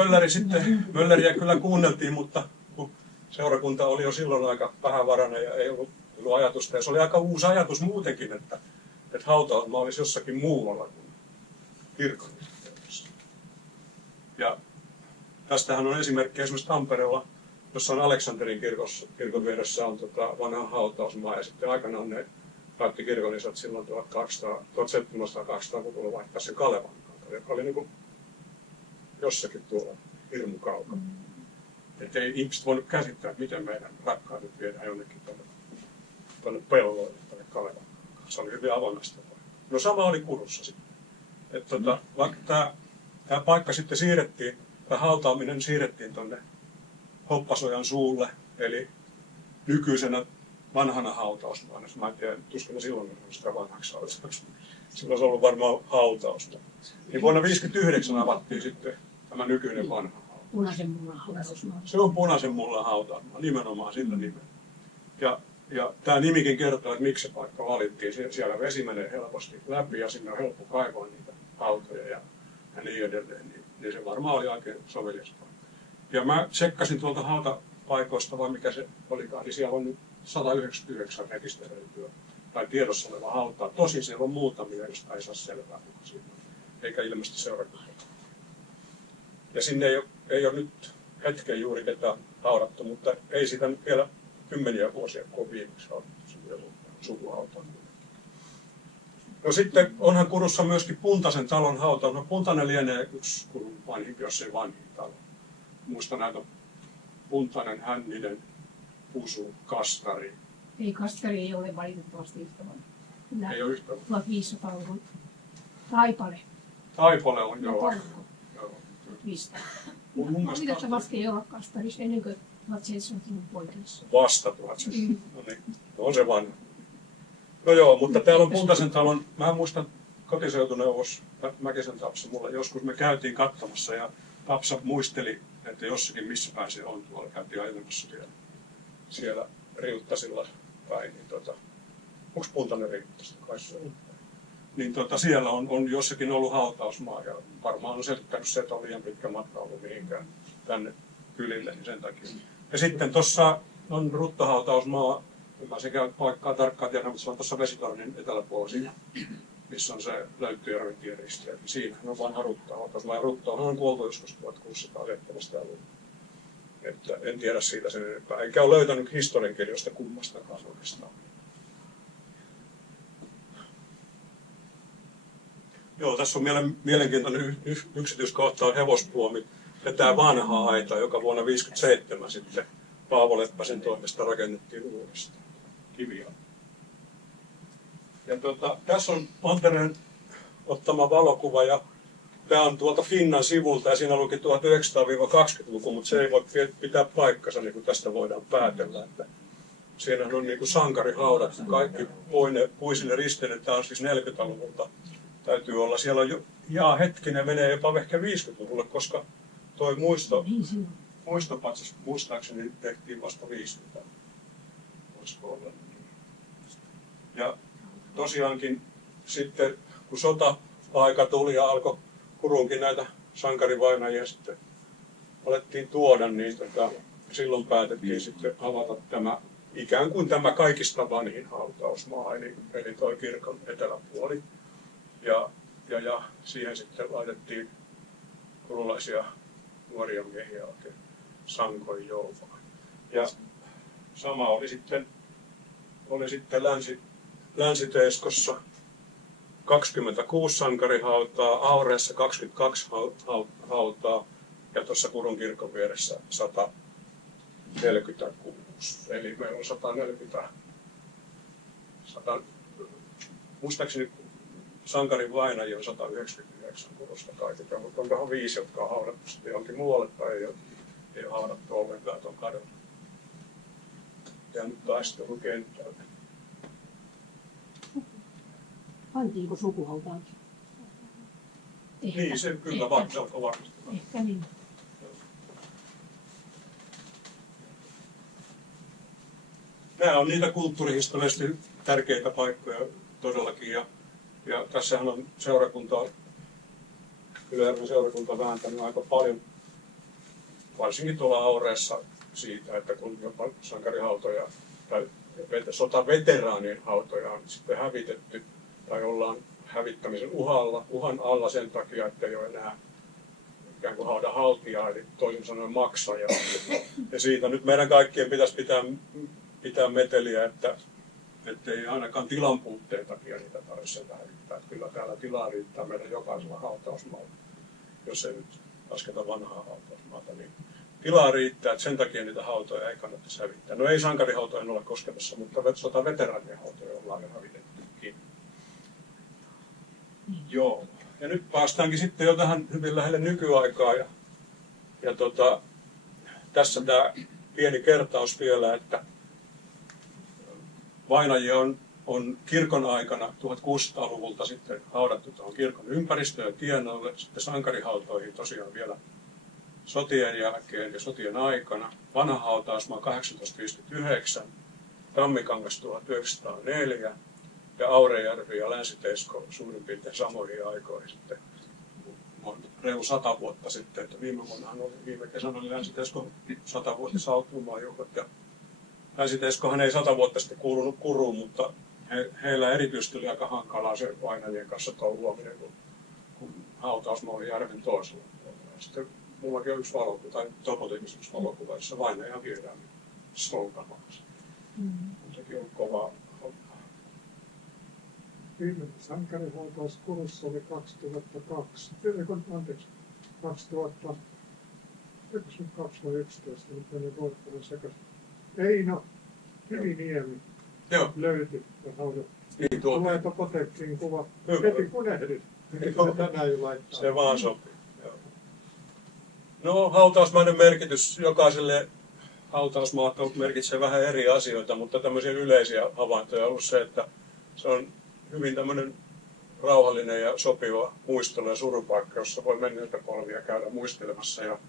Mölleriä kyllä kuunneltiin, mutta seurakunta oli jo silloin aika vähävarainen ja ei ollut ajatusta. Ja se oli aika uusi ajatus muutenkin, että hautausma olisi jossakin muualla kuin kirkon yhteydessä. Ja tästähän on esimerkki esimerkiksi Tampereella, jossa on Aleksanterin kirkon vieressä on vanha hautausmaa. Ja sitten aikanaan ne päätti kirkollisat silloin 1700-1800-luvulla vaihtaa sen Kalevan kanssa, joka oli niin kuin jossakin tuolla hirmu kaukana. Että ei ihmiset voinut käsittää, että miten meidän rakkaat nyt viedään jonnekin tuonne pelloille, tuonne Kalevan. Se oli hyvin avoimesta paikka. No sama oli Kurussa sitten. Että vaikka tämä paikka sitten siirrettiin, tämä hautaaminen siirrettiin tuonne Hoppasojan suulle, eli nykyisenä vanhana hautausmaana. Mä en tiedä, tuskin silloin sitä vanhaksi hautausmaa. Silloin se on ollut varmaan hautausmaa. Niin vuonna 1959 avattiin sitten tämä nykyinen vanha hautausmaa. Punaisen mullan hautausmaa. Se on punaisen mullan hautausmaa, nimenomaan sillä nimellä. Ja tämä nimikin kertoo, että miksi se paikka valittiin. Siellä vesi menee helposti läpi ja sinne on helppo kaivaa niitä hautoja ja niin edelleen. Niin se varmaan oli oikein sovelias paikka. Ja mä tsekkasin tuolta hautapaikoista, vai mikä se olikaan, niin siellä on nyt 199 rekisteröityä tai tiedossa oleva hautaa. Tosin siellä on muutamia, joista ei saa selvää, kuka siinä on, eikä ilmeisesti seurakunta. Ja sinne ei ole nyt hetken juuri ketään haudattu, mutta ei siitä nyt vielä kymmeniä vuosia, kun on viimeksi haudattu sukuhautaan. No sitten onhan Kurussa myöskin Puntasen talon hauta. No Puntanen lienee yksi Kurun vanhimpi, jos ei vanhin talo. Muistan näitä Puntanen, Hänninen, Pusu, Kastari. Ei, Kastari ei ole valitettavasti yhtä vanha. Ei ole yhtä vanha. 1500-luvun Taipale. Taipale on jo Porko. Joo. 500. Mun mielestä Valitettavasti ei ole Kastarissa ennen kuin 1700-luvun poikissa. vasta 1700. No niin, on se vanha. No joo, mutta täällä on Puntasen talon, mä muistan kotiseutuneuvos Mäkisen Tapsa, mulla joskus me käytiin katsomassa ja Tapsa muisteli, että jossakin missä päin se on, tuolla käytiin ajelemassa siellä Riuttasilla päin, niin onko Puntanen Riuttasilla kai se on? Niin siellä on jossakin ollut hautausmaa ja varmaan on selittänyt se, että on liian pitkä matka ollut mihinkään tänne kylille, niin sen takia. Ja sitten tuossa on Ruttohautausmaa, mä sekä paikkaa tarkkaan tiedä, mutta se on tuossa Vesitornin eteläpuolella, missä on se Löyttyjärven tieristeä. Siinähän on vanha Ruttohautausmaa ja Rutto on kuoltu joskus 1670-luvulla. Että en tiedä siitä sen enempää. Enkä ole löytänyt historiankirjoista kummastakaan oikeastaan. Joo, tässä on mielenkiintoinen yksityiskohta on hevospuomi ja tämä vanha aita, joka vuonna 1957 sitten Paavo Leppäsen toimesta rakennettiin uudestaan kiviä. Ja tässä on Mantereen ottama valokuva ja tämä on tuolta Finnan sivulta ja siinä luki 1900-20-luku, mutta se ei voi pitää paikkansa, niin kuin tästä voidaan päätellä. Että siinähän on niin kuin sankarihaudat, kaikki puisille risteille, tämä on siis 40-luvulta. Täytyy olla. Siellä on hetkinen menee jopa ehkä 50-luvulle, koska tuo muistopatsas muistaakseni tehtiin vasta 50. Voisiko olla niin. Ja tosiaankin sitten, kun sota-aika tuli ja alkoi Kurunkin näitä sankarivainajia sitten alettiin tuoda, niin silloin päätettiin sitten avata tämä ikään kuin tämä kaikista vanhin hautausmaa, eli tuo kirkon eteläpuoli. Ja siihen sitten laitettiin kurulaisia nuoria miehiä oikein sankoin joukkoon. Ja sama oli sitten Länsi-Teeskossa 26 sankarihautaa, Aureessa 22 hautaa ja tuossa Kurun kirkon vieressä 146. Eli meillä on 140, muistaakseni sankarin vainajia on 199 Kurusta kaikilla, mutta onkohan 5, jotka on haudattu sitten johonkin muualle tai ei ole haudattu ollenkaan, että on kadonnut. Ja nyt taas sitten lukee täältä. Pantiinko sukuhautaan? Niin, se kyllä on varmasti. Ehkä niin. Nämä on niitä kulttuurihistoriallisesti tärkeitä paikkoja todellakin. Ja tässähän on Ylöjärven seurakunta vääntänyt aika paljon, varsinkin tuolla Aureessa siitä, että kun jopa sankarihautoja tai sotaveteraanien hautoja on sitten hävitetty tai ollaan hävittämisen uhan alla sen takia, että ei ole enää ikään kuin haudan haltijaa, eli toisin sanoen maksajaa. Ja siitä nyt meidän kaikkien pitäisi pitää meteliä, että ei ainakaan tilan puutteen takia niitä tarvitse hävittää. Että kyllä täällä tilaa riittää meidän jokaisella hautausmaalla, jos ei nyt lasketa vanhaa hautausmaata, niin tilaa riittää, että sen takia niitä hautoja ei kannattaisi hävittää. No ei sankarihautoja ole koskemassa, mutta sotaveteraanien hautoja ollaan jo hävitettykin. Joo. Ja nyt päästäänkin sitten jo tähän hyvin lähelle nykyaikaa. Ja tässä tämä pieni kertaus vielä, että vainajia on kirkon aikana 1600-luvulta sitten haudattu tuohon kirkon ympäristöön ja tienoille, sitten sankarihautoihin tosiaan vielä sotien jälkeen ja sotien aikana. Vanha hautausmaa 1859, Tammikangas 1904 ja Aurejärvi ja Länsi-Teisko suurin piirtein samoihin aikoihin sitten. Reilu 100 vuotta sitten, että viime kesänä oli Länsi-Teiskon 100-vuotishautuumaa juhlat ja Länsi-Teiskohan ei 100 vuotta sitten kuulunut Kuruun, mutta heillä erityisesti oli aika hankalaa se vainajien kanssa touhuaminen, kun hautausmaa oli järven toisella puolella. Sitten mullakin on yksi valokuva, tai Topotimissa yksi valokuva, jossa vainaja viedään Stoukanmaassa. Sekin on kova homma. Viimeinen sankarihautaus Kurussa oli 2002. 2002 vai 2011, nyt meni vuottelen sekaisin. Eino Kiviniemi löytyi ja haudattiin. Niin, tulee Topotekin kuva. Heti kun ehdit. Tänään jo laittaa. Se vaan sopii. No, hautausmaiden merkitys jokaiselle hautausmaat merkitsee vähän eri asioita, mutta tämmöisiä yleisiä havaintoja on ollut se, että se on hyvin tämmöinen rauhallinen ja sopiva muistelu- ja surupaikka, jossa voi menneiltä polvia käydä muistelemassa ja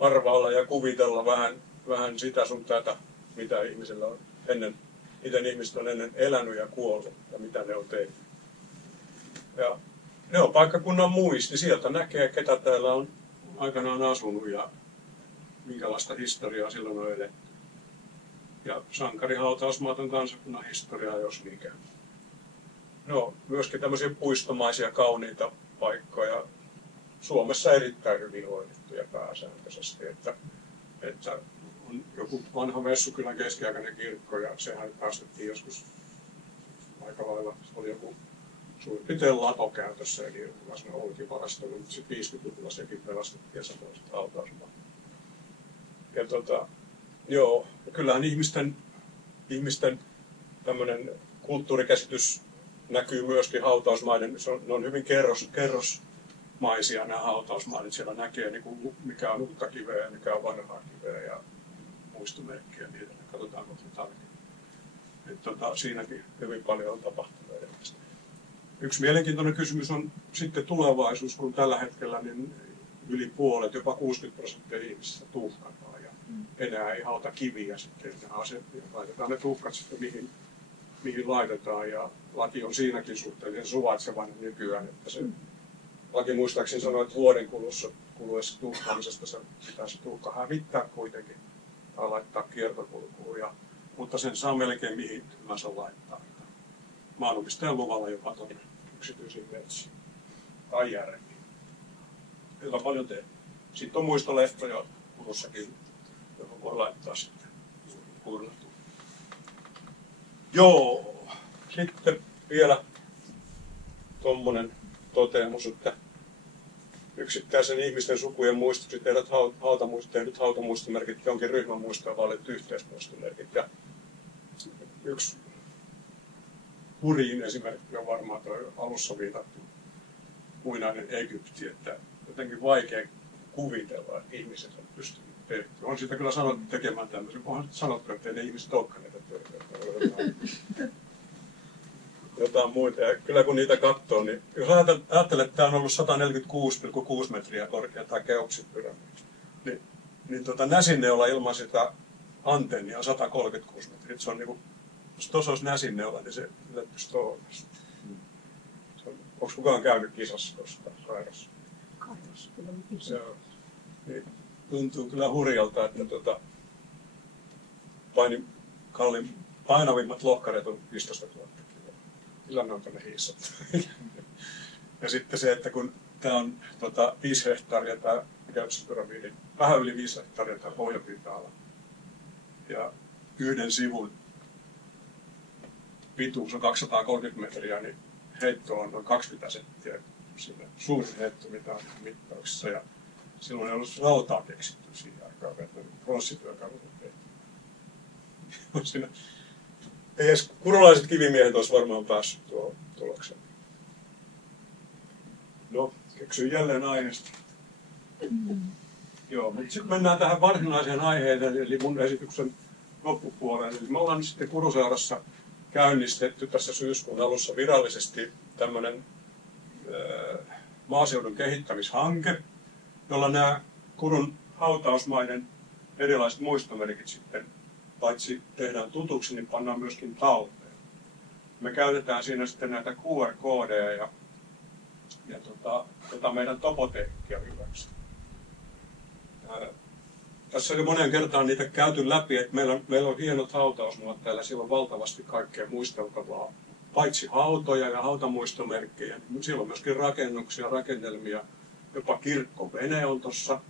arvailla ja kuvitella vähän sitä sun tätä, mitä ihmisillä on miten ihmiset on ennen elänyt ja kuollut ja mitä ne on tehnyt. Ja ne on paikkakunnan muisti. Sieltä näkee, ketä täällä on aikanaan asunut ja minkälaista historiaa silloin on eletty. Ja sankarihautausmaat on kansakunnan historiaa, jos mikä. No, myöskin tämmöisiä puistomaisia kauniita paikkoja. Suomessa erittäin hyvin hoidettuja pääsääntöisesti. Että on joku vanha Messukylän keskiaikainen kirkko ja sehän päästettiin joskus aika lailla. Se oli joku suurin piirtein latokäytössä, eli jonkunlaisena olkivarastolla, mutta sitten 50-luvulla sekin pelastettiin ja samoin sitten hautausmaa. Ja joo, kyllähän ihmisten tämmöinen kulttuurikäsitys näkyy myöskin hautausmaiden, ne on hyvin kerrosmaisia nämä hautausmaat, siellä näkee niin kuin, mikä on uutta kiveä ja mikä on vanhaa kiveä ja muistomerkkiä, niitä katsotaan kohta tarkemmin. Siinäkin hyvin paljon on tapahtunut edellistä. Yksi mielenkiintoinen kysymys on sitten tulevaisuus, kun tällä hetkellä niin yli puolet, jopa 60% ihmisistä tuhkataan ja enää ei hauta kiviä sitten ja laitetaan ne tuhkat sitten mihin laitetaan ja laki on siinäkin suhteellisen suvaitsevainen nykyään, että se laki muistaakseni sanoi, että vuoden kuluessa tuhkaamisesta se pitää se tuhka hävittää kuitenkin tai laittaa kiertokulkuun, mutta sen saa melkein mihin hyvänsä laittaa. Maanomistajan luvalla jopa tuonne yksityisiin metsiin tai järviin. Hyvä paljon tehdä. Sitten on muistolehtoja Kurussakin, johon voi laittaa sitten kurnatuun. Joo, sitten vielä tuommoinen toteamus, että yksittäisen ihmisten sukujen muistoksi tehdyt hautamuistomerkit jonkin ryhmän muistoa valittu yhteismuistomerkit. Ja yksi hurjin esimerkki on varmaan tuo alussa viitattu muinainen Egypti, että jotenkin vaikea kuvitella, että ihmiset on pystynyt tekemään. On siitä kyllä sanottu tekemään tämmöisen, onhan sanottu, että ei ne ihmiset olekaan näitä töitä. Jotain muita. Ja kyllä kun niitä katsoo, niin jos ajattelee, että tämä on ollut 146,6 metriä korkea tämä Keopsin-pyramidi, niin näsinneula ilman sitä antennia on 136 metriä. Se on niin kuin, jos tuossa olisi näsinneula, niin se yllättyisi tuohon. Onko kukaan käynyt kisassa koskaan Kairassa? Kairassa, kyllä on Joo. Niin, tuntuu kyllä hurjalta, että painavimmat lohkareet on 15 000 kiloa. Kyllä ne on tuonne hiissattu. Ja sitten se, että kun tämä on 5 hehtaaria tämä Keopsin-pyramidi, vähän yli 5 hehtaaria tämä pohjapinta-ala. Ja yhden sivun pituus on 230 metriä, niin heitto on noin 20 senttiä. Siinä suurin heitto, mitä on mittauksissa. Ja silloin ei ollut rautaa keksitty siihen aikaan, että pronssityökalut on tehty. Siinä ei edes kurulaiset kivimiehet olisi varmaan päässyt tuohon tulokseen. No, keksyin jälleen aiheesta. Joo, mutta sitten mennään tähän varsinaiseen aiheeseen, eli mun esityksen loppupuoleen. Eli me ollaan sitten Kuruseurassa käynnistetty tässä syyskuun alussa virallisesti tämmöinen maaseudun kehittämishanke, jolla nämä Kurun hautausmaiden erilaiset muistomerkit sitten paitsi tehdään tutuksi, niin pannaan myöskin talteen. Me käytetään siinä sitten näitä QR-koodeja ja meidän topotekkiä hyväksi. Tässä on jo monen kertaan niitä käyty läpi, että meillä on hienot hautausmaat täällä, siellä on valtavasti kaikkea muisteltavaa. Paitsi hautoja ja hautamuistomerkkejä, niin siellä on myöskin rakennuksia, rakennelmia. Jopa kirkkovene on tuossa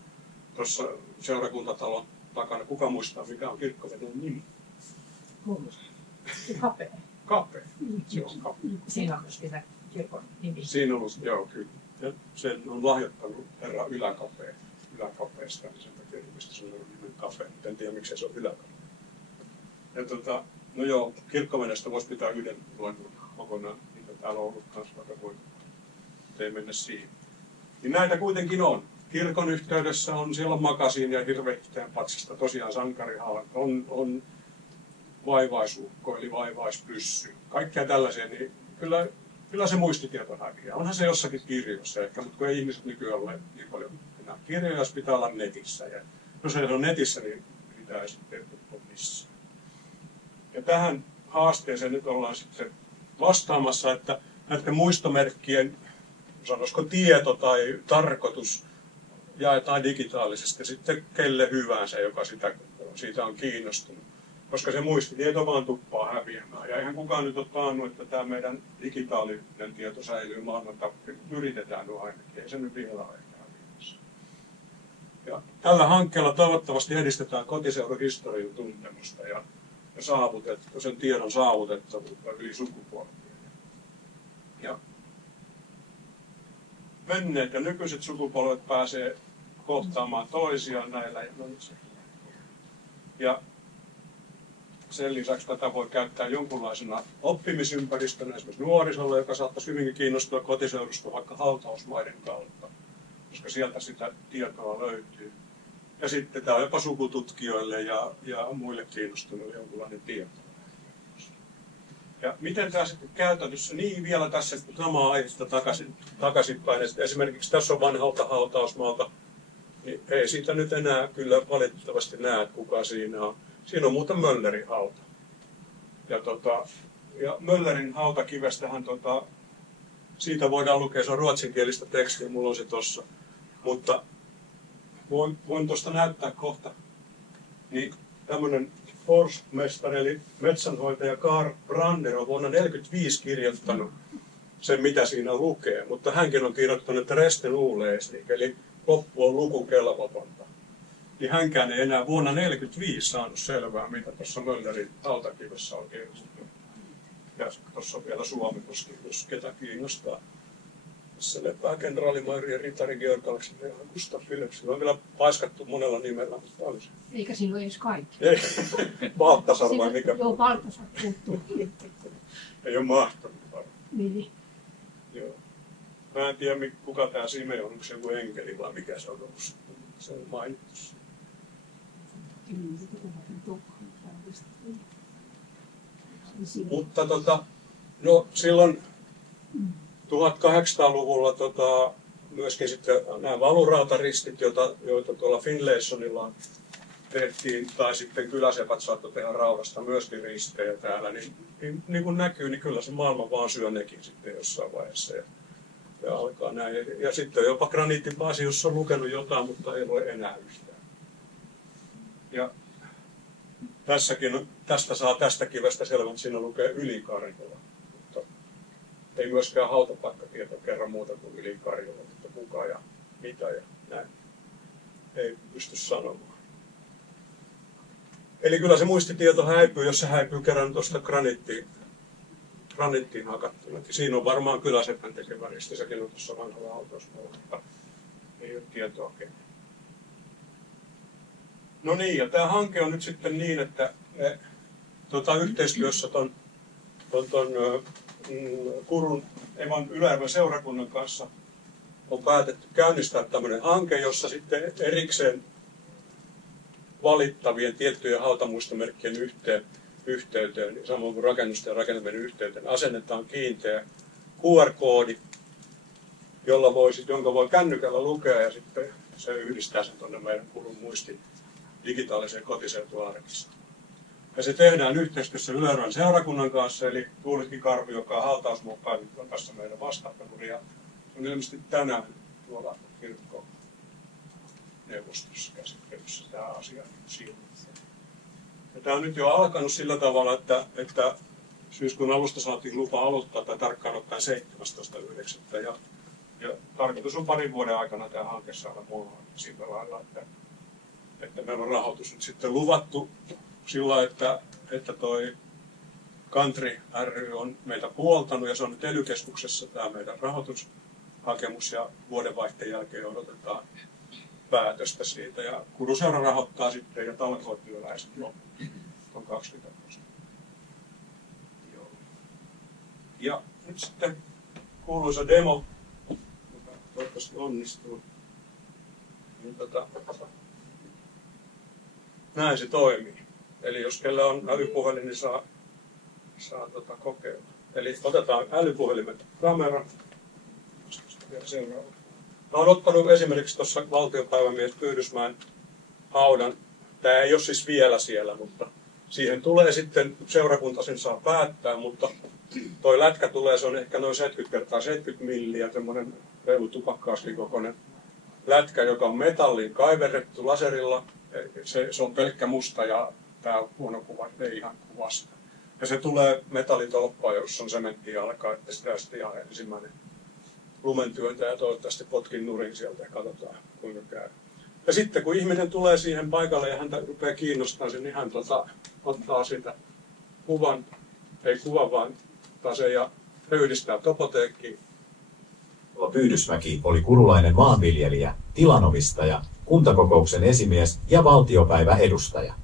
seurakuntatalon takana. Kuka muistaa, mikä on kirkkoveneen nimi? Kapea. Kapea. Se on kapea. Siinä on myöskin tämä kirkon nimi. Siinä on ollut, joo kyllä. Ja sen on lahjoittanut herra Yläkapeesta, niin sen takia ilmeisesti se on nimen Kapea. En tiedä, miksei se on Yläkapea. Ja no joo, kirkkoveneestä voisi pitää yhden luennon kokonaan, niitä täällä on ollut kanssa vaikka kuinka. Ei mennä siihen. Niin näitä kuitenkin on. Kirkon yhteydessä on, siellä on makasiin ja hirvehteen patsasta, tosiaan sankarihaava, on vaivaisuukko eli vaivaispyssy. Kaikkea tällaisia, niin kyllä se muistitieto häviää. Onhan se jossakin kirjoissa ehkä, mutta kun ei ihmiset nykyään ole niin paljon enää kirjoja, jos pitää olla netissä. Ja jos se on netissä, niin mitä ei sitten ole missään. Ja tähän haasteeseen nyt ollaan sitten vastaamassa, että näiden muistomerkkien, sanoisiko tieto tai tarkoitus, jaetaan digitaalisesti sitten kelle hyvänsä, joka siitä on kiinnostunut. Koska se muistitieto vaan tuppaa häviämään. Ja eihän kukaan nyt ole taannut, että tämä meidän digitaalinen tieto säilyy maailmanta. Yritetään nyt ainakin, ei se nyt vielä ole häviämässä. Ja tällä hankkeella toivottavasti edistetään kotiseudun historian tuntemusta ja sen tiedon saavutettavuutta yli sukupolvien. Ja menneet ja nykyiset sukupolvet pääsee kohtaamaan toisiaan näillä. Ja sen lisäksi tätä voi käyttää jonkunlaisena oppimisympäristönä esimerkiksi nuorisolle, joka saattaisi hyvinkin kiinnostua kotiseudusta vaikka hautausmaiden kautta, koska sieltä sitä tietoa löytyy. Ja sitten tämä on jopa sukututkijoille ja muille kiinnostuneille jonkunlainen tieto. Ja miten tämä sitten käytännössä, niin vielä tässä samaa aiheesta takaisinpäin, että esimerkiksi tässä on vanhalta hautausmaalta, niin ei siitä nyt enää kyllä valitettavasti näe, että kuka siinä on. Siinä on muuten Möllerin hauta. Ja Möllerin hautakivestähän, siitä voidaan lukea, se on ruotsinkielistä tekstiä, mulla on se tossa. Mutta voin tuosta näyttää kohta. Niin tämmöinen forstmestari eli metsänhoitaja Karl Brander on vuonna 1945 kirjoittanut sen, mitä siinä lukee. Mutta hänkin on kirjoittanut, että resten uleesnik, eli loppu on lukukelvotonta. Niin hänkään ei enää vuonna 1945 saanut selvää, mitä tuossa Möllerin hautakivessä oikein on. Ja tuossa on vielä Suomikoski, jos ketä kiinnostaa. Tässä lepää kenraalimairi ja ritari Georg Aleksander ja Gustav Philips. Se on vielä paiskattu monella nimellä, mutta oli se. Eikä silloin edes kaikki. Ei, Baltasar vai mikä? Joo, Baltasar puuttuu. Ei ole mahtunut varmaan. Niin. Joo. Mä en tiedä, kuka tämä Simeon on, onko se joku enkeli vai mikä se on ollut. Se on mainittu. Mutta no silloin 1800-luvulla myöskin sitten nämä valurautaristit, joita tuolla Finlaysonilla tehtiin, tai sitten kyläsepät saattoi tehdä raudasta myöskin ristejä täällä, niin kuin näkyy, niin kyllä se maailma vaan syö nekin sitten jossain vaiheessa. Ja alkaa näin. Ja sitten jopa graniittipaasi, jossa on lukenut jotain, mutta ei voi enää yhtään. Ja tästä saa tästä kivestä selvän, että siinä lukee Yli-Karjala. Mutta ei myöskään hautapaikkatieto kerro muuta kuin Yli-Karjala, mutta kuka ja mitä ja näin. Ei pysty sanomaan. Eli kyllä se muistitieto häipyy, jos se häipyy kerran tuosta granittiin hakattuna. Siinä on varmaan kyläsepän tekevä risti, sekin on tuossa vanhalla hautausmaalla, mutta ei ole tietoa keneen. No niin, ja tämä hanke on nyt sitten niin, että me yhteistyössä ton Kurun Evan Yläjärven seurakunnan kanssa on päätetty käynnistää tämmöinen hanke, jossa sitten erikseen valittavien tiettyjen hautamuistomerkkien yhteyteen, samoin kuin rakennusten ja rakennelmien yhteyteen, asennetaan kiinteä QR-koodi, jonka voi kännykällä lukea ja sitten se yhdistää sen tuonne meidän Kurun muistiin digitaaliseen kotiseutuarkissa. Ja se tehdään yhteistyössä Yläjärven seurakunnan kanssa, eli Tuulikki Karvi, joka on hautausmuun päivittäjä tässä meidän vastaapeluri. Ja se on ilmeisesti tänään tuolla kirkkoon. neuvostossa käsittelyssä tämä asia silloin. Ja tämä on nyt jo alkanut sillä tavalla, että syyskuun alusta saatiin lupa aloittaa tai tarkkaan ottaen 17.9. Ja tarkoitus on parin vuoden aikana tämä hanke saada muodolle sillä lailla, että meillä on rahoitus nyt sitten luvattu sillä, että toi Country ry on meitä puoltanut ja se on nyt ELY-keskuksessa tämä meidän rahoitushakemus ja vuodenvaihteen jälkeen odotetaan päätöstä siitä. Ja Kuruseura rahoittaa sitten ja talkootyöläiset on 20%. Joo. Ja nyt sitten kuuluisa demo, joka toivottavasti onnistuu. Niin näin se toimii. Eli jos kellä on älypuhelin, niin saa kokeilla. Eli otetaan älypuhelimen kamera. Mä oon ottanut esimerkiksi tuossa valtiopäivämies Pyydysmäen haudan. Tämä ei ole siis vielä siellä, mutta siihen tulee sitten, seurakunta sen saa päättää, mutta toi lätkä tulee, se on ehkä noin 70x70 milliä, semmoinen reilu tupakkaaskin kokoinen lätkä, joka on metalliin kaiverrettu laserilla. Se on pelkkä musta ja tämä huono kuva ei ihan kuvasta. Ja se tulee metallitolppaan, jossa on sementtiä alkaa, että sitä sitten ihan ensimmäinen lumentyöntä ja toivottavasti potkin nurin sieltä ja katsotaan kuinka käy. Ja sitten kun ihminen tulee siihen paikalle ja häntä rupeaa kiinnostamaan sen, niin hän ottaa sitä kuvan, ei kuvan vaan tasen ja yhdistää topoteekkiin. Pyydysmäki oli kurulainen maanviljelijä, tilanomistaja, kuntakokouksen esimies ja valtiopäiväedustaja.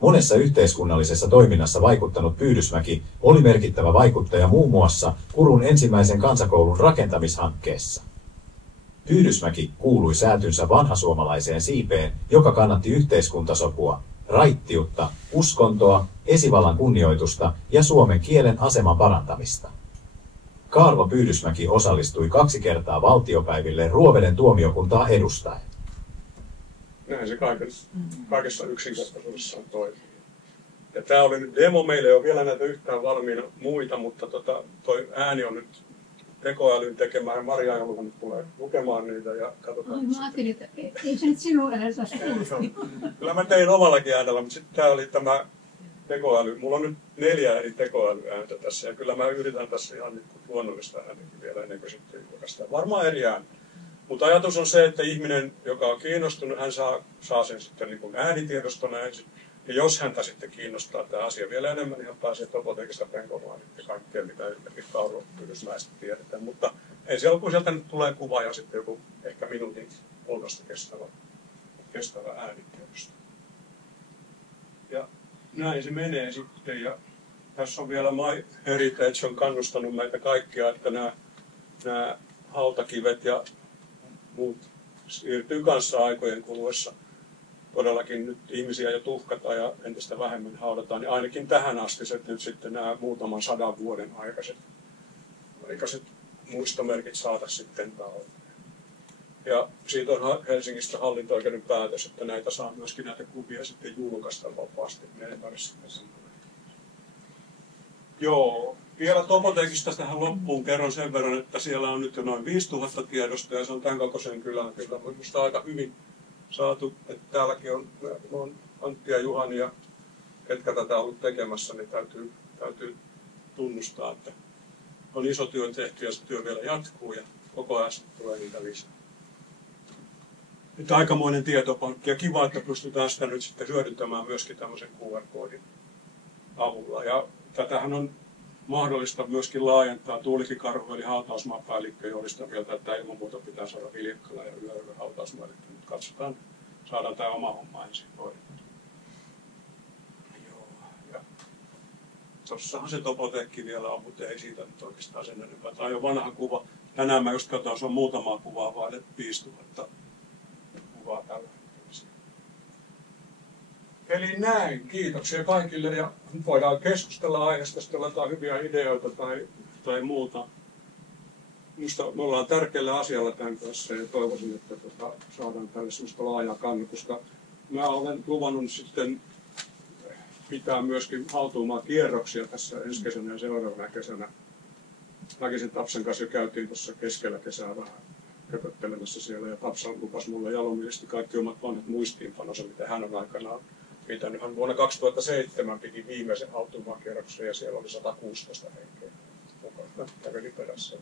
Monessa yhteiskunnallisessa toiminnassa vaikuttanut Pyydysmäki oli merkittävä vaikuttaja muun muassa Kurun ensimmäisen kansakoulun rakentamishankkeessa. Pyydysmäki kuului säätynsä vanhasuomalaiseen siipeen, joka kannatti yhteiskuntasopua, raittiutta, uskontoa, esivallan kunnioitusta ja suomen kielen aseman parantamista. Kaarlo Pyydysmäki osallistui 2 kertaa valtiopäiville Ruoveden tuomiokuntaa edustaen. Näin se kaikessa yksinkertaisuudessaan toimii. Ja tämä oli nyt demo, meillä ei ole vielä näitä yhtään valmiina muita, mutta toi ääni on nyt tekoälyn tekemään ja Maria Jouluhan nyt tulee lukemaan niitä ja katsotaan. Mä ajattelin, että ei se nyt sinun äänessä Kyllä mä tein omallakin äänellä, mutta sitten tämä oli tämä tekoäly. Mulla on nyt 4 eri tekoälyääntä tässä ja kyllä mä yritän tässä ihan nyt luonnollista ääntäkin vielä ennen kuin sitten julkaistaan. Varmaan eri ääntä. Mutta ajatus on se, että ihminen, joka on kiinnostunut, hän saa sen sitten niin kuin äänitiedostona ensin. Ja jos häntä sitten kiinnostaa tämä asia vielä enemmän, niin hän pääsee topoteekista penkomaan ja kaikkea, mitä esimerkiksi Kaarlo Pyydysmäestä tiedetään. Mutta ensi alkuun sieltä nyt tulee kuva ja sitten joku ehkä minuutin puolesta kestävä äänitiedosto. Ja näin se menee sitten. Ja tässä on vielä My Heritage on kannustanut meitä kaikkia, että nämä hautakivet ja muut siirtyy kanssa aikojen kuluessa. Todellakin nyt ihmisiä jo tuhkataan ja entistä vähemmän haudataan, niin ainakin tähän asti nyt sitten nämä muutaman 100 vuoden aikaiset muistomerkit saada sitten talteen. Ja siitä on Helsingistä hallinto-oikeuden päätös, että näitä saa myöskin näitä kuvia sitten julkaista vapaasti. Ne ei tarvitse sitten semmoinen. Joo. Vielä Topotekista tähän loppuun kerron sen verran, että siellä on nyt jo noin 5000 tiedosta ja se on tämän kokoisen kylän kyllä minusta aika hyvin saatu. Että täälläkin on Antti ja Juhani ja ketkä tätä on ollut tekemässä, niin täytyy tunnustaa, että on iso työ tehty ja se työ vielä jatkuu ja koko ajan tulee niitä lisää. Nyt aikamoinen tietopankki ja kiva, että pystytään sitä nyt sitten hyödyntämään myöskin tämmöisen QR-koodin avulla. Ja tätähän on mahdollista myöskin laajentaa. Tuulikki Karhu, eli hautausmaapäällikkö, joista mieltä, että ilman muuta pitää saada Viljakkala ja Yläjärven hautausmaapäällikkö. Nyt katsotaan, saadaan tämä oma homma ensin hoidettua. Joo, ja tossahan se topotekki vielä on, mutta ei siitä nyt oikeastaan sen enempää. Tämä on jo vanha kuva. Tänään mä just katsoin, se on muutamaa kuvaa, vain 5000 kuvaa tällä hetkellä. Eli näin, kiitoksia kaikille ja voidaan keskustella aiheesta, jos teillä on hyviä ideoita tai muuta. Minusta me ollaan tärkeällä asialla tämän kanssa ja toivoisin, että saadaan tälle sellaista laajaa kannatusta. Mä olen luvannut sitten pitää myöskin hautuumaan kierroksia tässä ensi kesänä ja seuraavana kesänä. Mäkisen Tapsan kanssa jo käytiin tuossa keskellä kesää vähän höpöttelemässä siellä. Ja Tapsa lupasi mulle jalomielisesti kaikki omat vanhat muistiinpanonsa, mitä hän on aikanaan pitänyt. Hän vuonna 2007 piti viimeisen hautuumaakierroksen ja siellä oli 116 henkeä mukana. Käveli perässä.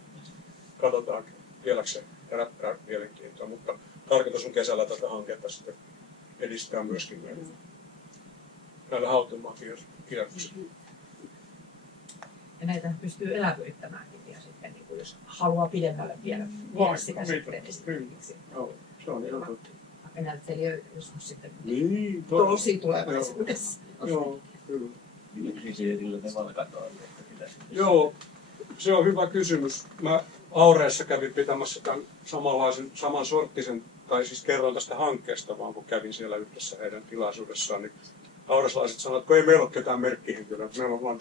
Katsotaan, vieläkö se herättää mielenkiintoa, mutta tarkoitus on kesällä tätä hanketta sitten edistää myöskin näillä hautuumaakierroksilla. Ja näitä pystyy elävöittämäänkin ja sitten, niin jos haluaa pidemmälle viedä sitä sitten esimerkiksi. Joo, se on ihan totta. Näyttelijöitä joskus sitten Niin, tosi tulevaisuudessa. Joo, kyllä. Joo, se on hyvä kysymys. Mä Aureessa kävin pitämässä tämän samansorttisen, tai siis kerron tästä hankkeesta, vaan kun kävin siellä yhdessä heidän tilaisuudessaan, niin aureslaiset sanoivat, että kun ei meillä ole ketään merkkihenkilöä, meillä on vain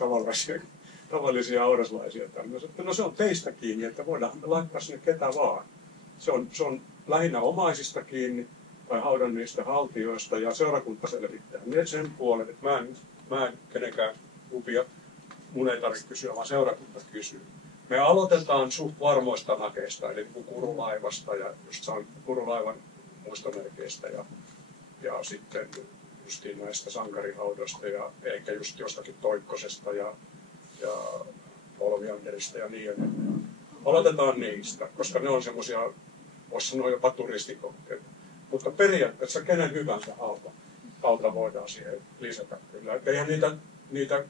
tavallisia aureslaisia. No se on teistä kiinni, että voidaan laittaa sinne ketä vaan. Se on lähinnä omaisista kiinni tai haudan niistä haltijoista ja seurakunta selvittää. Ne sen puolen, että mä en kenenkään lupia, mun ei tarvitse kysyä, vaan seurakunta kysyy. Me aloitetaan suht varmoista nakeista, eli kurulaivasta ja just saan kurulaivan muistomerkeistä ja sitten justiin näistä sankarihaudoista ja eikä just jostakin Toikkosesta ja Polvianderista ja niin edelleen. Aloitetaan niistä, koska ne on semmoisia, voisi sanoa jopa turistikohteita. Mutta periaatteessa kenen hyvänsä hauta voidaan siihen lisätä kyllä. Et eihän niitä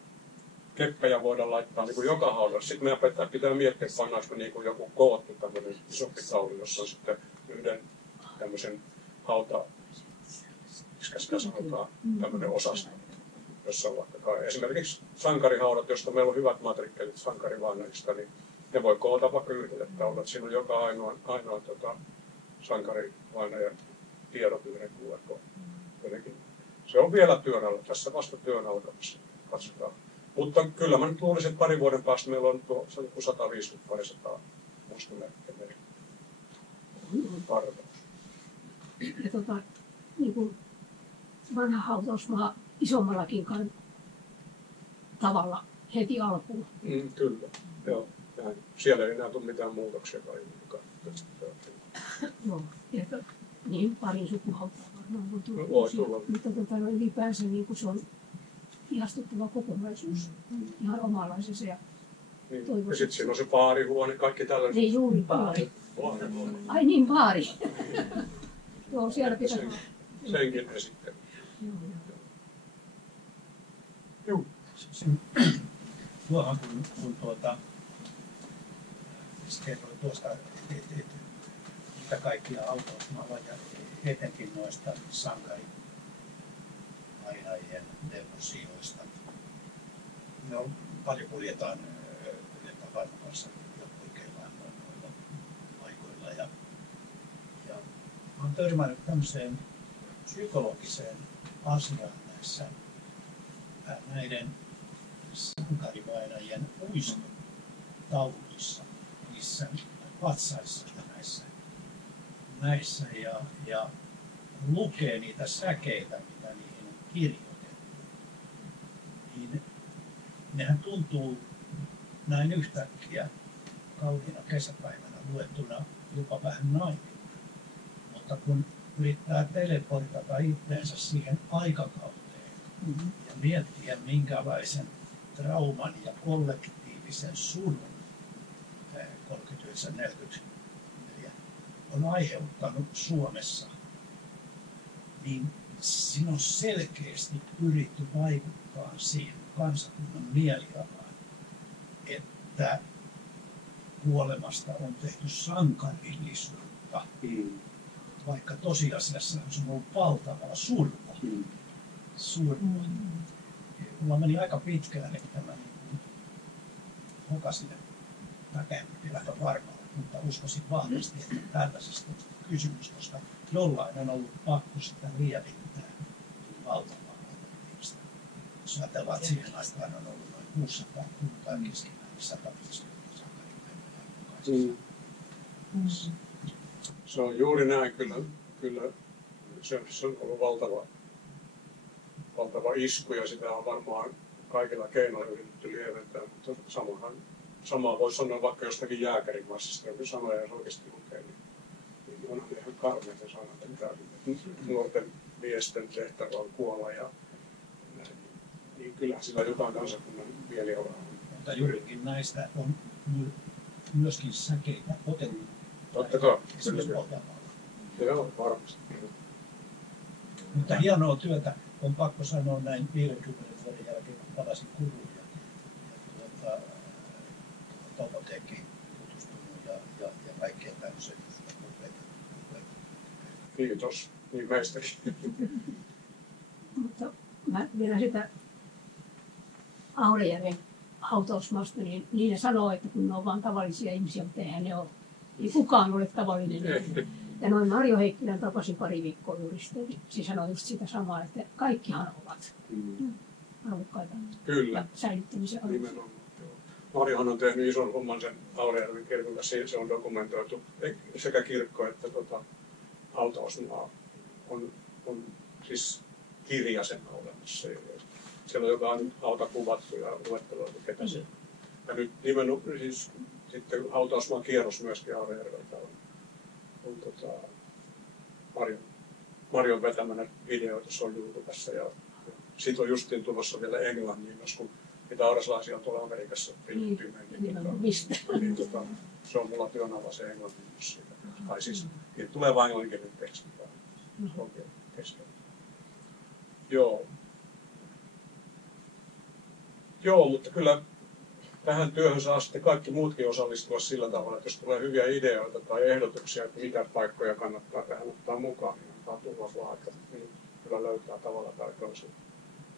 keppejä voida laittaa niin kuin joka haudassa. Sitten meidän pitää miettiä, että pannaanko niin kuin joku koottu tämmöinen isompi taulu, jossa on sitten yhden tämmöisen miksi sitä sanotaan, tämmöinen osasto. Jossa on vaikka esimerkiksi sankarihaudat, josta meillä on hyvät matrikkelit sankarivainajista, niin ne voi koota vaikka yhdelle taululle. Siinä on joka ainoa sankarivainajan tiedot yhden QR. Se on vielä työn alla, tässä vasta työn alkamassa. Katsotaan. Mutta kyllä mä nyt luulisin, että parin vuoden päästä meillä on 150-200 muistomerkkiä arvoa. Ja niin kuin vanha hautausmaa isommallakin tavalla heti alkuun. Kyllä, joo. Näin. Siellä ei enää tule mitään muutoksia kai. Joo, ehkä niin parin sukuhautaa varmaan voi tulla. Voi tulla. Mutta ylipäänsä niin kuin se on ihastuttava kokonaisuus. Ihan omanlaisensa. Ja sitten siinä on se baarihuone, kaikki tällaiset. Niin juuri baari. Ai niin, baari. Joo, siellä pitää. Senkin esittely. Joo. Tuohan kun kerroin tuosta, mitä kaikkia hautausmaalla ja etenkin noista sankarivainajien devosioista. Me on paljon kuljetaan vaimon kanssa oikeillaan noilla paikoilla ja mä oon törmännyt tämmöiseen psykologiseen asiaan näissä näiden sankarivainajien muistotauluissa, niissä patsaissa ja näissä ja lukee niitä säkeitä, mitä niihin on kirjoitettu, niin nehän tuntuu näin yhtäkkiä kauniina kesäpäivänä luettuna jopa vähän naivilta. Mutta kun yrittää teleportata itseensä siihen aikakauteen ja miettiä, minkälaisen trauman ja kollektiivisen surun 39-44 on aiheuttanut Suomessa, niin siinä on selkeästi pyritty vaikuttaa siihen kansakunnan mielialaan, että kuolemasta on tehty sankarillisuutta, vaikka tosiasiassa on ollut valtavaa surua. Mulla meni aika pitkään, että mä hokasin, että en aika varmaan, mutta uskoisin vahvasti, että tällaisesta kysymys, koska jollain on ollut pakko sitä lievittää valtavaa kollektiivista. Jos ajatellaan, että siihen aikaan on ollut noin 600 kuntaa keskimäärin 150 sankaripäivänä. Se on juuri näin, kyllä se on ollut valtava isku ja sitä on varmaan kaikilla keinoilla yritetty lieventää, mutta samaa voisi sanoa vaikka jostakin jääkärimassista, joku sanoja jos oikeasti lukee, niin karmea se sana, että nuorten miesten tehtävä on kuolla ja näin. Niin kyllä sillä jotain kansakunnan mielialaa on. Mutta juurikin näistä on myöskin säkeitä otettu. Totta kai. Esimerkiksi Pohjanmaalla. Joo, varmasti. Mutta hienoa työtä on pakko sanoa näin 50 vuoden jälkeen, kun palasin Kuruun ja Topotekin tutustunut ja kaikkea tämmöisiä Kiitos, niin meistäkin. Mutta mä vielä sitä Aurejärven hautausmaasta, niin ne sanoo, että kun ne on vain tavallisia ihmisiä, mutta eihän ne ole, ei kukaan ole tavallinen ihminen. Ja noin Marjo Heikkilän tapasin pari viikkoa juuri sitten, niin se sanoi just sitä samaa, että kaikkihan ovat arvokkaita Kyllä. ja säilyttämisen arvoisia. Nimenomaan. Marjohan on tehnyt ison homman sen Aurejärven kirkon kanssa, se on dokumentoitu sekä kirkko että hautausmaa on siis kirja sen olemassa. Siellä on jotain hauta kuvattu ja luetteloitu ketä se. Ja nyt nimenomaan siis sitten hautausmaan kierros myöskin Aurejärveltä on Marjon vetämänä videoita, se on YouTubessa ja siitä on justiin tulossa vielä englanniksi, kun niitä auraslaisia on tuolla Amerikassa filmitty. Niin, se on mulla työn alla se englannin siitä. Tai siis tulee vain englanninkielinen teksti. Se on keskellä. Joo, mutta kyllä tähän työhön saa sitten kaikki muutkin osallistua sillä tavalla, että jos tulee hyviä ideoita tai ehdotuksia, että mitä paikkoja kannattaa tähän ottaa mukaan, niin antaa tulla vaan, että niin kyllä löytää tavalla tai toisella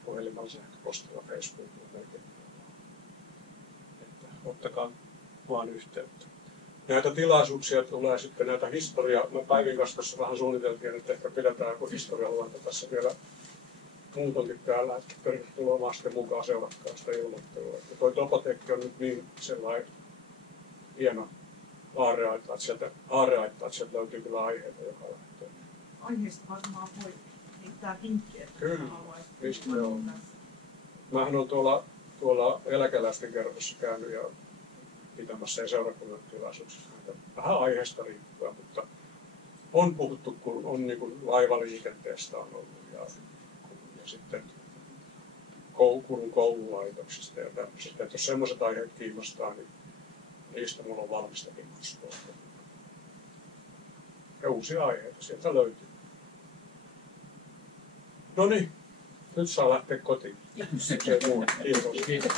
puhelimella, sähköpostilla, Facebookilla, melkein. Että ottakaa vaan yhteyttä. Näitä tilaisuuksia tulee sitten näitä historiaa. Mä Päivin kanssa tässä vähän suunniteltiin, että ehkä pidetään joku historialuenta tässä vielä muutonkin täällä, että tervetuloa vaan sitten mukaan seuratkaa sitä ilmoittelua. Että toi Topotekki on nyt niin sellainen hieno aarreaitta, että sieltä löytyy kyllä aiheita joka lähtee. Aiheesta varmaan voi heittää vinkkiä. Kyllä, mistä joo. Mähän on tuolla eläkeläisten kerhossa käynyt ja pitämässä ja seurakunnan tilaisuuksissa. Vähän aiheesta riippuen, mutta on puhuttu, kun on niin kuin laivaliikenteestä on ollut ja sitten Kurun koululaitoksista ja tämmöisestä. Että jos semmoiset aiheet kiinnostaa, niin niistä mulla on valmistakin matskua. Ja uusia aiheita sieltä löytyy. No niin, nyt saa lähteä kotiin. Kiitos. Kiitos.